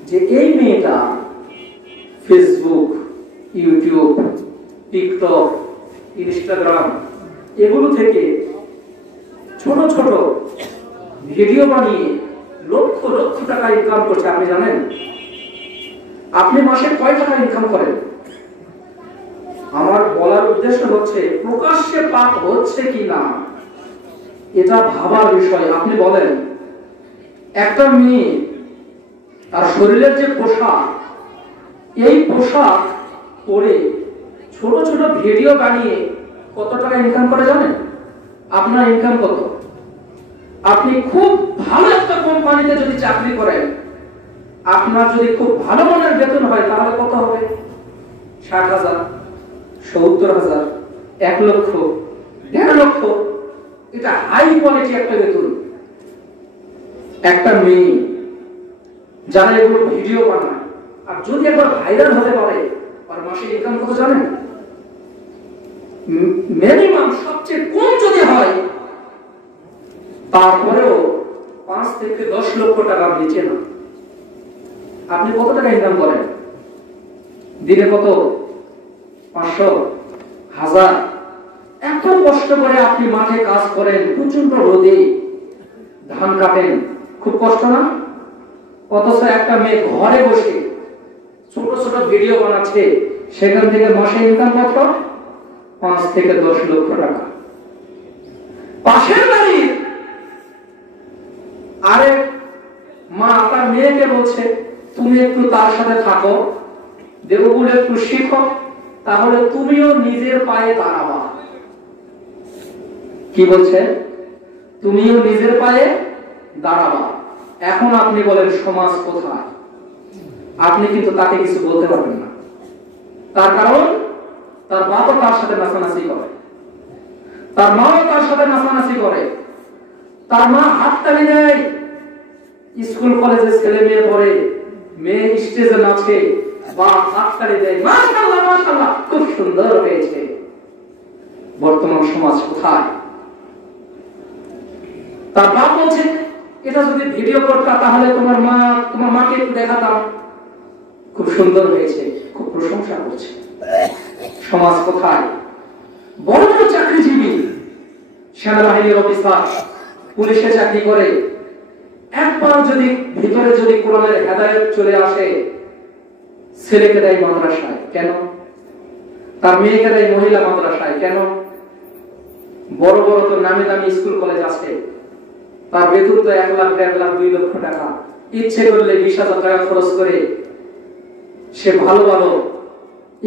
যে এই মেয়েটা ফেসবুক, ইউটিউব, টিকটক, ইনস্টাগ্রাম এগুলো থেকে ছোট ছোট ভিডিও বানিয়ে লক্ষ লক্ষ টাকা ইনকাম করছে। আপনি জানেন আপনি মাসে কয় টাকা ইনকাম করেন? আমার বলার উদ্দেশ্য হচ্ছে প্রকাশ্যে পাপ হচ্ছে কি না এটা ভাবার বিষয়। আপনি বলেন, একটা মেয়ে তার শরীরের যে পোশাক, এই পোশাক পরে ছোট ছোট ভিডিও বানিয়ে কত টাকা ইনকাম করে জানেন? আপনার ইনকাম কত? আপনি খুব ভালো একটা কোম্পানিতে যদি চাকরি করেন, আপনার যদি খুব ভালো মানের বেতন হয়, তাহলে কত হবে? 60,000, 70,000, 1 লক্ষ, 1.5 লক্ষ। এটা হাই কোয়ালিটি একটা বেতন। একটা মেয়ে যারা এগুলো ভিডিও বানায়, আর যদি একবার ভাইরাল হতে পারে, আর মাসে ইনকাম কত জানেন? মিনিমাম সবচেয়ে কম যদি হয়, তারপরেও 5 থেকে 10 লক্ষ টাকা নিচে না। আপনি কত টাকা ইনকাম করেন দিনে? কত? 500, 1000। এত কষ্ট করে আপনি মাঠে কাজ করেন, প্রচন্ড রোদে ধান কাটেন, খুব কষ্ট না? অথচ একটা মেয়ে ঘরে বসে ছোট ছোট ভিডিও বানাচ্ছে, সেখান থেকে মাসে ইনকাম কত? 5 থেকে 10 লক্ষ টাকা। পাশের বাড়ির আরেক মা তার মেয়েকে বলছে, তুমি একটু তার সাথে থাকো, দেবগুলো একটু শিখো, তাহলে তুমিও নিজের পায়ে দাঁড়াবা। কি বলছে? তুমিও নিজের পায়ে দাঁড়াবা। এখন আপনি বলেন সমাজ কোথায়? আপনি কিন্তু তাকে কিছু বলতে পারবেন না, তার কারণ তার বাবা তার সাথে নাচানাচি করে, তার মাও তার সাথে নাচানাচি করে, তার মা হাততালি দেয়, স্কুল কলেজে ছেলে মেয়ে পড়ে, মেয়ে স্টেজে নাচে বা হাততালি দেয়, মাশাআল্লাহ মাশাআল্লাহ খুব সুন্দর হয়েছে। বর্তমান সমাজ কোথায়? তার বাপ বলছে এটা যদি ভিডিও করতা তাহলে তোমার মাকে একটু দেখাতাম, খুব সুন্দর হয়েছে, খুব প্রশংসা করছে। সমাজ কোথায়? বড় বড় চাকরিজীবী, সেনাবাহিনীর অফিসার, পুলিশে চাকরি করে, একবার যদি ভিতরে যদি কোরআনের হেদায়েত চলে আসে, ছেলেকে দেয় মাদ্রাসায়, কেন? তার মেয়েকে দেয় মহিলা মাদ্রাসায়, কেন? বড় বড় তো নামি দামি স্কুল কলেজ আছে, তার বেতন তো 1 লাখ 1.5 লাখ 2 লক্ষ টাকা, ইচ্ছে করলে 20,000 টাকা খরচ করে সে ভালো ভালো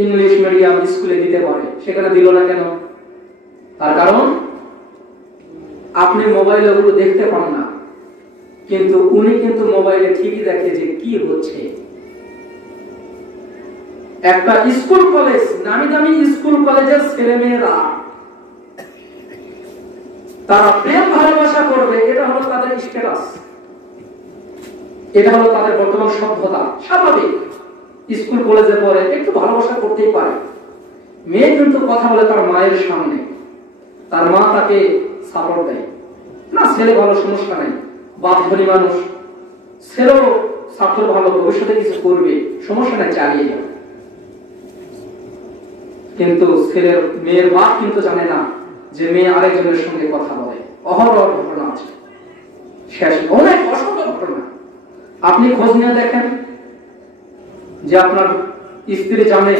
ইংলিশ মিডিয়াম স্কুলে দিতে পারে, সেখানে দিল না কেন? তার কারণ আপনি মোবাইলে ওগুলো দেখতে পান না, কিন্তু উনি কিন্তু মোবাইলে ঠিকই দেখে যে কি হচ্ছে। একটা স্কুল কলেজ, নামি দামি স্কুল কলেজের ছেলে মেয়েরা তারা প্রেম ভালোবাসা করবে, এটা হলো তাদের স্ট্যাটাস, এটা হলো তাদের বর্তমান সভ্যতা। স্বাভাবিক, স্কুল কলেজে পড়ে একটু ভালোবাসা করতেই পারে। মেয়ে কিন্তু কথা বলে তার মায়ের সামনে, তার মা তাকে সাপোর্ট দেয় না, ছেলে ভালো, সমস্যা নাই, বাপ ধনী মানুষ, ছেলেও ছাত্র ভালো, ভবিষ্যতে কিছু করবে, সমস্যা নাই, চালিয়ে যাবে। কিন্তু মেয়ের বাপ কিন্তু জানে না যে মেয়ে আরেকজনের সঙ্গে কথা বলে। অহরহ ঘটনা আছে, শেষ অনেক অসংখ্য ঘটনা। আপনি খোঁজ নিয়ে দেখেন যে আপনার স্ত্রী জানে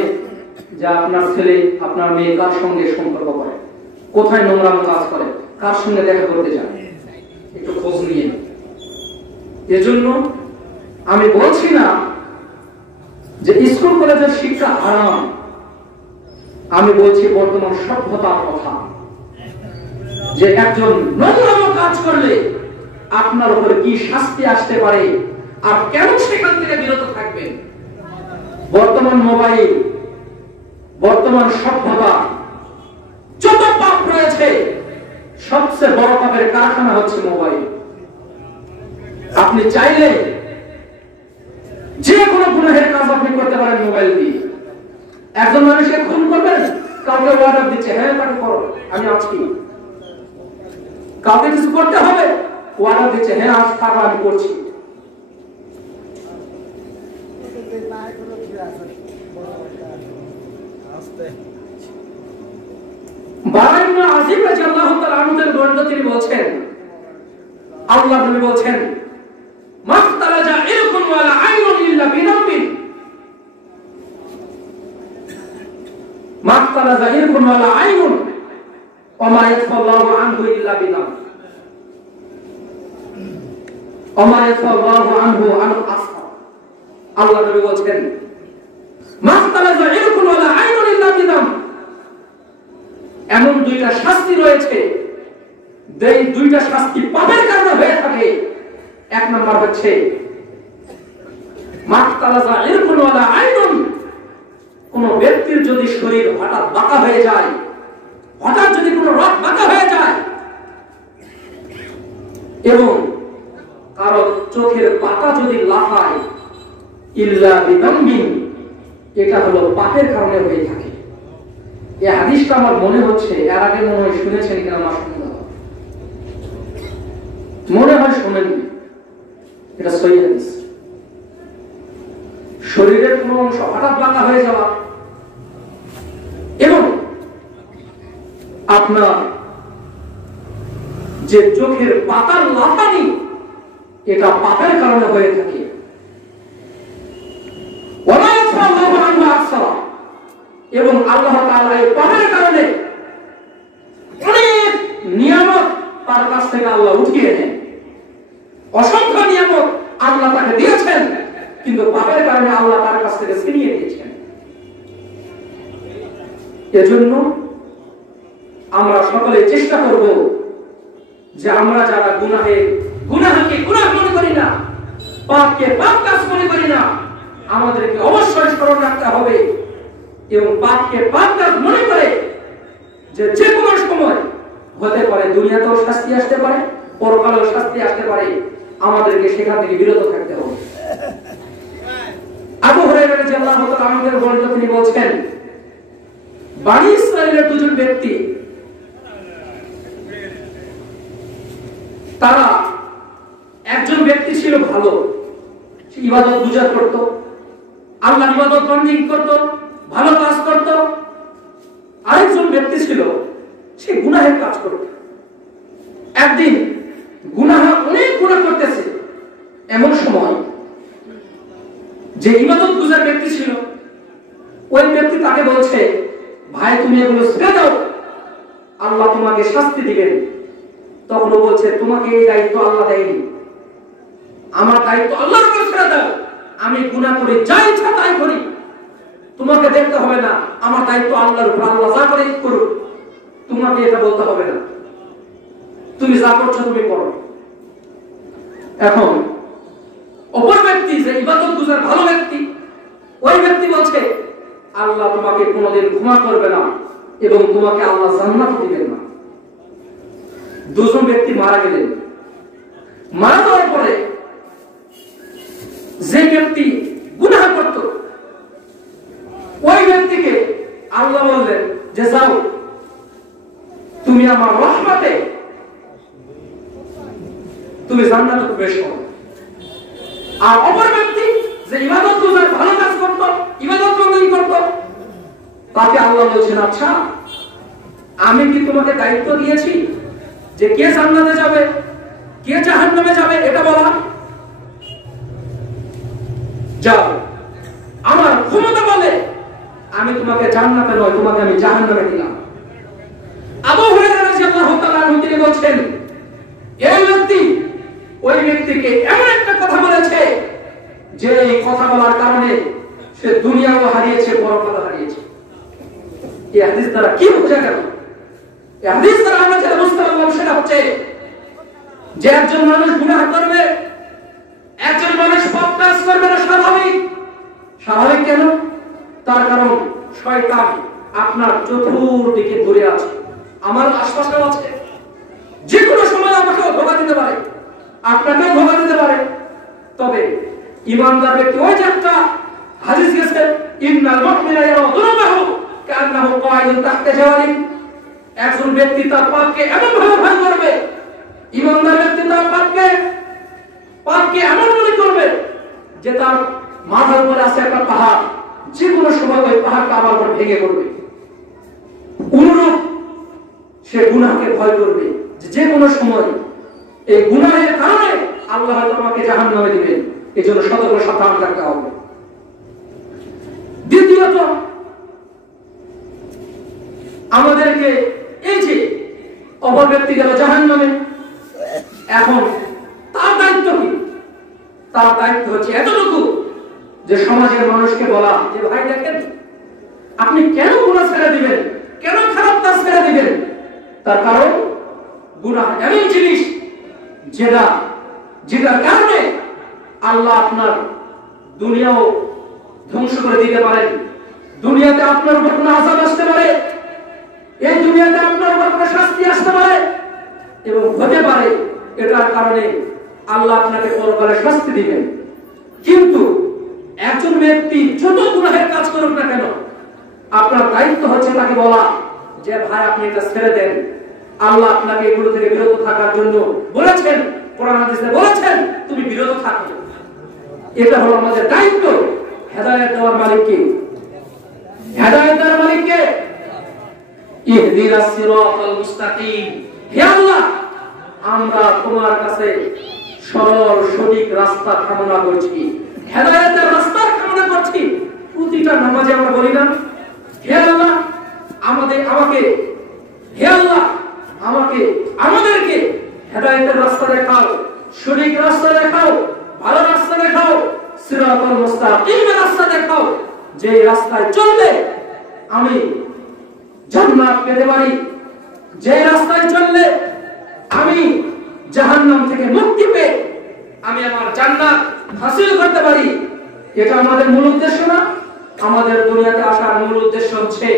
যে আপনার ছেলে আপনার মেয়ে কার সঙ্গে সম্পর্ক করে, কোথায় নোংরাম কাজ করে, কার সঙ্গে দেখা করতে যায়, একটু খোঁজ নিয়ে। এজন্য আমি বলছি না যে স্কুল কলেজের শিক্ষা হারাম, আমি বলছি বর্তমান সভ্যতার কথা, যে একজন নোংরাম কাজ করলে আপনার উপরে কি শাস্তি আসতে পারে আর কেন সেখান থেকে বিরত থাকবেন। বর্তমান মোবাইল, বর্তমান সভ্যতা, যত পাপ রয়েছে সবচেয়ে বড় পাপের কারখানা হচ্ছে মোবাইল। আপনি চাইলে যে কোনো গুনাহের কাজ আপনি করতে পারেন মোবাইল দিয়ে। একজন মানুষকে খুন করবেন, কাউকে অর্ডার দিচ্ছে, হ্যাঁ তাকে করো, আমি আজকে। কাউকে কিছু করতে হবে, অর্ডার দিচ্ছে, হ্যাঁ আজ থাকো আমি করছি। তিনি বলছেন, আল্লাহ নবী বলছেন, মাখতারাজা ইরকুন ওয়ালা আইনুন ইল্লা বিনাবিন, মাখতারাজা ইরকুন ওয়ালা আইনুন ওয়া মা ইয়াফাল্লাহু আনহু ইল্লা বিনাব, ওয়া মা ইয়াফাল্লাহু আনহু আন আসফা। আল্লাহ নবী বলছেন, মাখতারাজা ইরকুন ওয়ালা আইনুন ইল্লা বিনাব, এমন দুইটা শাস্তি রয়েছে, এই দুইটা শাস্তি পাপের কারণে হয়ে থাকে। এক নম্বর হচ্ছে মাখতারাজা ইরকুন ওয়ালা আইনুন, কোন ব্যক্তির যদি শরীর হঠাৎ বাঁকা হয়ে যায়, হঠাৎ যদি কোন রক বাঁকা হয়ে যায়, এবং কারো চোখের পাতা যদি লাফায়, ইল্লা বিদাম্বিন, এটা হলো পাপের কারণে হয়ে থাকে। এই হাদিসটা আমার মনে হচ্ছে এর আগে মনে হয় শুনেছেন কিনা, আমার মনে হয় শোনেননি, এটা সহিহ হাদিস। শরীরের কোন অংশ হঠাৎ বাঁকা হয়ে যাওয়া এবং আপনার যে চোখের পাতার লাফানি, এটা পাপের কারণে হয়ে থাকে। এবং আল্লাহ তাআলা এই পাপের কারণে অনেক নিয়ামত তার কাছ থেকে আল্লাহ উঠিয়ে নেন। অসংখ্য নিয়ামত আল্লাহ তাকে দিয়েছেন, কিন্তু পাপের কারণে আল্লাহ তার কাছ থেকে ছিনিয়ে নিয়েছেন। এজন্য আমরা সকলে চেষ্টা করব যে আমরা যারা গুনাহকে গুনাহ মনে করি না, পাপকে পাপ কাজ মনে করি না, আমাদেরকে অবশ্যই স্মরণ রাখতে হবে এবং পাপকে পাপ কাজ মনে করে যে কোনো সময় হতে পারে দুনিয়াতেও শাস্তি আসতে পারে, পরকালেও শাস্তি আসতে পারে। আমাদেরকে সেখান থেকে বিরত থাকতে হবে। আবু হুরায়রা রাদিয়াল্লাহু তাআলা আমাদের বর্ণিত তিনি বলছেন, বনী ইসরাইলের দুজন ব্যক্তি, তারা একজন ব্যক্তি ছিল ভালো, সে ইবাদত গুজার করত, আল্লাহর ইবাদত বন্দেগী করত, ভালো কাজ করত। আরেকজন ব্যক্তি ছিল সে গুনাহের কাজ করত। একদিন অনেক গুনাহ করতেছে, এমন সময় যে ইবাদত গুজার ব্যক্তি ছিল ওই ব্যক্তি তাকে বলছে, ভাই তুমি এগুলো ছেড়ে দাও, আল্লাহ তোমাকে শাস্তি দিবেন। তখন ও বলছে, তোমাকে এই দায়িত্ব আল্লাহ দেয়নি, আমার দায়িত্ব আল্লাহর উপর ছেড়ে দাও। আমি গুনাহ করি, যা ইচ্ছা তাই করি, তোমাকে দেখতে হবে না, আমার দায়িত্ব আল্লাহর উপর, আল্লাহ যা করে করুক, তোমাকে এটা বলতে হবে না, তুমি যা করছো তুমি করো। এখন অপর ব্যক্তি যে ইবাদত গুজার ভালো ব্যক্তি, ওই ব্যক্তি বলছে, আল্লাহ তোমাকে কোনোদিন ক্ষমা করবে না এবং তোমাকে আল্লাহ জান্নাত দিবেন না। দুজন ব্যক্তি মারা গেলেন। মারা যাওয়ার পরে যে ব্যক্তি গুনাহ করত ওই ব্যক্তিকে আল্লাহ বললেন যে যাও, তুমি আমার রহমতে তুমি জান্নাতে প্রবেশ করো। আর অপর ব্যক্তি যে ইবাদত গুজার ভালো কাজ করত, ইবাদত বন্দেগী করত, তাকে আল্লাহ বলছেন, আচ্ছা আমি কি তোমাকে দায়িত্ব দিয়েছি যে কে জান্নাতে যাবে কে জাহান্নামে যাবে এটা বলা? যাও, আমার ক্ষমতা বলে আমি তোমাকে জান্নাতে নয়, তোমাকে আমি জাহান্নামে দিলাম। আবু হুরায়রা রাদিয়াল্লাহু তাআলা আনহু তিনি বলছেন, এই ব্যক্তি ওই ব্যক্তিকে এমন একটা কথা বলেছে যে এই কথা বলার কারণে সে দুনিয়াও হারিয়েছে, পরকালও হারিয়েছে। এই হাদিস দ্বারা কি বোঝা গেল? এই হাদিস দ্বারা আমরা যেটা বুঝতে পারলাম সেটা হচ্ছে যে একজন মানুষ গুনাহ করবে, একজন মানুষ পাপ কাজ করবে না, স্বাভাবিক। স্বাভাবিক কেন? তার কারণ শয়তান আপনার চতুর্দিকে ঘুরে আছে, আমার আশপাশেও আছে, যে কোনো সময় আমাকেও ধোঁকা দিতে পারে, আপনাকেও ধোঁকা দিতে পারে। তবে ঈমানদার ব্যক্তি, ওই যে একটা হাদিস গেছে, ইন্নাল মুমিনা ইয়ারা যুনুবাহু কান্নাহু কায়িদুন তাহতা জাওয়ালিন। একজন ব্যক্তি তার পাপকে এমন ভাবে ভয় করবে, ঈমানদার ব্যক্তি তার পাপকে এমন মনে করবে যে তার মাথার উপরে আছে একটা পাহাড়, যে কোনো সময় ওই পাহাড়টা আবার ভেঙে পড়বে। অনুরূপ সে গুনাহকে ভয় করবে যে কোনো সময় এই গুনাহের কারণে আল্লাহ হয়তো তোমাকে জাহান্নামে দিবেন, এই জন্য সতর্ক সাবধান থাকতে হবে। দ্বিতীয়ত, আমাদেরকে এই যে অপর ব্যক্তি গেল জাহান্নামে, এখন তার দায়িত্ব কি? তার দায়িত্ব হচ্ছে এতটুকু যে সমাজের মানুষকে বলা যে ভাই দেখেন, আপনি কেন গুনাহ ছেড়ে দিবেন, কেন খারাপ কাজ ছেড়ে দিবেন? তার কারণ গুনাহ এমন জিনিস যেটার কারণে আল্লাহ আপনার দুনিয়াও ধ্বংস করে দিতে পারেন, দুনিয়াতে আপনার উপর কোনো আযাব আসতে পারে, এই দুনিয়াতে আপনার উপর কোনো শাস্তি আসতে পারে, এবং হতে পারে এটার কারণে আল্লাহ আপনাকে পরকালে শাস্তি দিবেন। কিন্তু একজন ব্যক্তি যত গুনাহের কাজ করুক না কেন, আপনার দায়িত্ব হচ্ছে তাকে বলা যে ভাই আপনি এটা ছেড়ে দেন, আল্লাহ আপনাকে এগুলো থেকে বিরত থাকার জন্য বলেছেন, কোরআন হাদিসে বলেছেন তুমি বিরত থাকো। এটা হলো আমাদের দায়িত্ব। হেদায়েত দেওয়ার মালিক কে? হেদায়েত দেওয়ার মালিক কে? ইহদিনাস সিরাতাল মুস্তাকিম। হে আল্লাহ, আমরা তোমার কাছে সরল সঠিক রাস্তা কামনা করছি, হেদায়েতের রাস্তা কামনা করছি। প্রতিটা নামাজে আমরা বলি না, হে আল্লাহ আমাদেরকে হেদায়েতের রাস্তা দেখাও, সঠিক রাস্তা দেখাও, ভালো রাস্তা দেখাও, সিরাতাল মুস্তাকিমের রাস্তা দেখাও, যে রাস্তায় চললে আমি জান্নাত পেতে পারি, যে রাস্তায় চললে আমি জাহান্নাম থেকে মুক্তি পেয়ে আমি আমার জান্নাত হাসিল করতে পারি। এটা আমাদের মূল উদ্দেশ্য না। আমাদের দুনিয়াতে আসার মূল উদ্দেশ্য হচ্ছে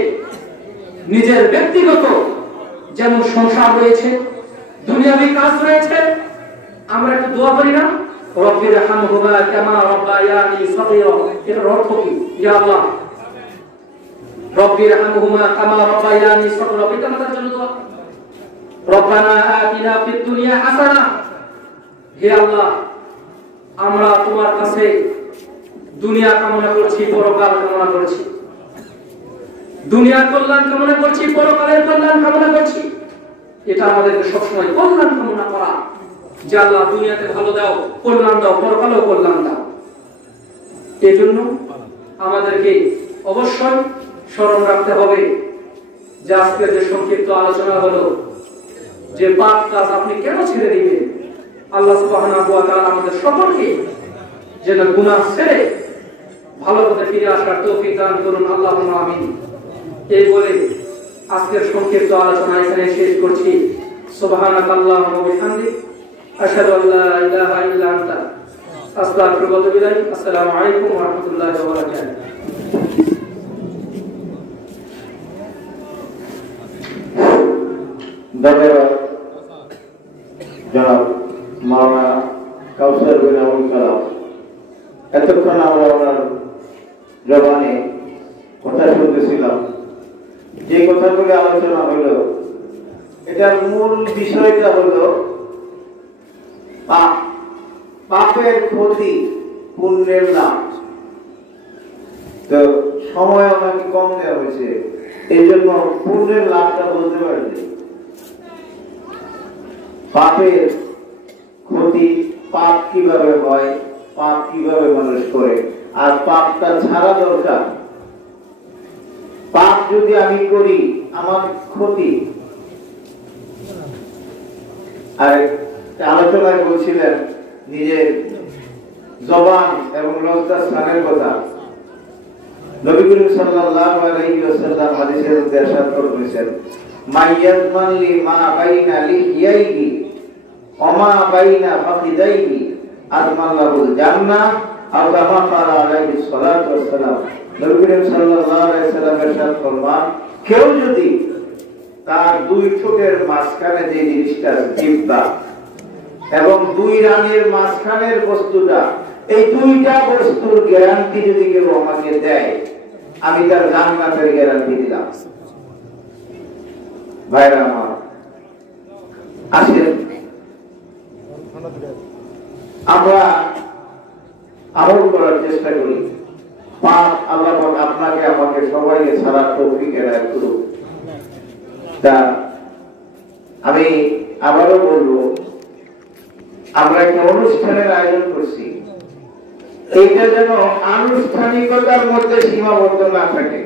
নিজের ব্যক্তিগত যেমন সংসার রয়েছে, দুনিয়াবী কাজ রয়েছে, আমরা একটু দোয়া করি না, রব্বির হামহুমা কামা রাব্বায়ানি সগীরা। এর অর্থ কি? ইয়া আল্লাহ, রব্বির হামহুমা কামা রাব্বায়ানি সগীরা, এটা আমাদের জন্য দোয়া। রব্বানা আতিনা ফিদ দুনিয়া হাসানা, হে আল্লাহ, আমরা তোমার কাছে দুনিয়া কামনা করছি, পরকাল কামনা করছি, দুনিয়ার কল্যাণ কামনা করছি, পরকালের কল্যাণ কামনা করছি। এটা আমাদেরকে সবসময় কল্যাণ কামনা করা, যে আল্লাহ দুনিয়াতে ভালো দাও, কল্যাণ দাও, পরকালেও কল্যাণ দাও। এই জন্য আমাদেরকে অবশ্যই স্মরণ রাখতে হবে যে আজকের যে সংক্ষিপ্ত আলোচনা হলো, যে পাপ কাজ আপনি কেন ছেড়ে দিবেন, আল্লাহ সুবহানাহু ওয়া তাআলা আমাদের সকলকে যেন গুনাহ ছেড়ে ভালো পথে ফিরে আসার তৌফিক দান করুন, আল্লাহুম্মা আমিন। এই বলে আজকের সংক্ষিপ্ত আলোচনা এখানে শেষ করছি। সুবহানাকাল্লাহুম্মা ওয়া বিহামদিক, আশহাদু আল্লা ইলাহা ইল্লা আনতা, আস্তাগফিরুকা ওয়া আতুবু ইলাইক। আসসালামু আলাইকুম ওয়া রাহমাতুল্লাহি ওয়া বারাকাতুহু। ধন্যবাদ জনাব মাওলানা কাউসার বিন আবুল কালাম। এতক্ষণ আমরা ওনার জবানে কথা শুনতেছিলাম, যে কথাগুলো আলোচনা হলো, এটার মূল বিষয়টা হলো পাপের ক্ষতি পুণ্যের লাভ। তো সময় আমাকে কম দেওয়া হয়েছে, এই জন্য পুণ্যের লাভটা বলতে পারিনি। পাপের ক্ষতি, পাপ কিভাবে হয়, পাপ কিভাবে মানুষ করে, আর পাপটা ছাড়া দরকার। পাপ যদি আমি করি আমার ক্ষতি। আর আলোচনায় বলছিলেন নিজের জবান এবং লজ্জাস্থানের কথা। নবী করিম সাল্লাল্লাহু আলাইহি ওয়াসাল্লাম হাদিসের মধ্যে ইরশাদ করেছেন, মাইয়াজমান লিমা বাইনা লিহিয়াইহি ওয়া মা বাইনা ফাখিদাইহি আযমাল্লাহুল জান্নাহ, আও কামা ক্বালা আলাইহিস সালাতু ওয়াস সালাম। নবী করিম সাল্লাল্লাহু আলাইহি ওয়াসাল্লাম ইরশাদ ফরমান, কেউ যদি তার দুই ঠোঁটের মাঝখানে যে জিনিসটা জিহ্বা এবং দুই রানের মাঝখানের বস্তুটা, এই দুইটা বস্তুর গ্যারান্টি যদি কেউ আমাকে দেয়, আমি তার জান্নাতের গ্যারান্টি দিলাম। ভাইরা আমার, আসেন আমরা আমল করার চেষ্টা করি। পাপ আল্লাহ আপনাকে আমাকে সবাইকে ছাড়ার তৌফিক এনায়েত করুন। তা আমি আবারও বলবো, আমরা একটা অনুষ্ঠানের আয়োজন করছি, এইটা যেন আনুষ্ঠানিকতার মধ্যে সীমাবদ্ধ না থাকে।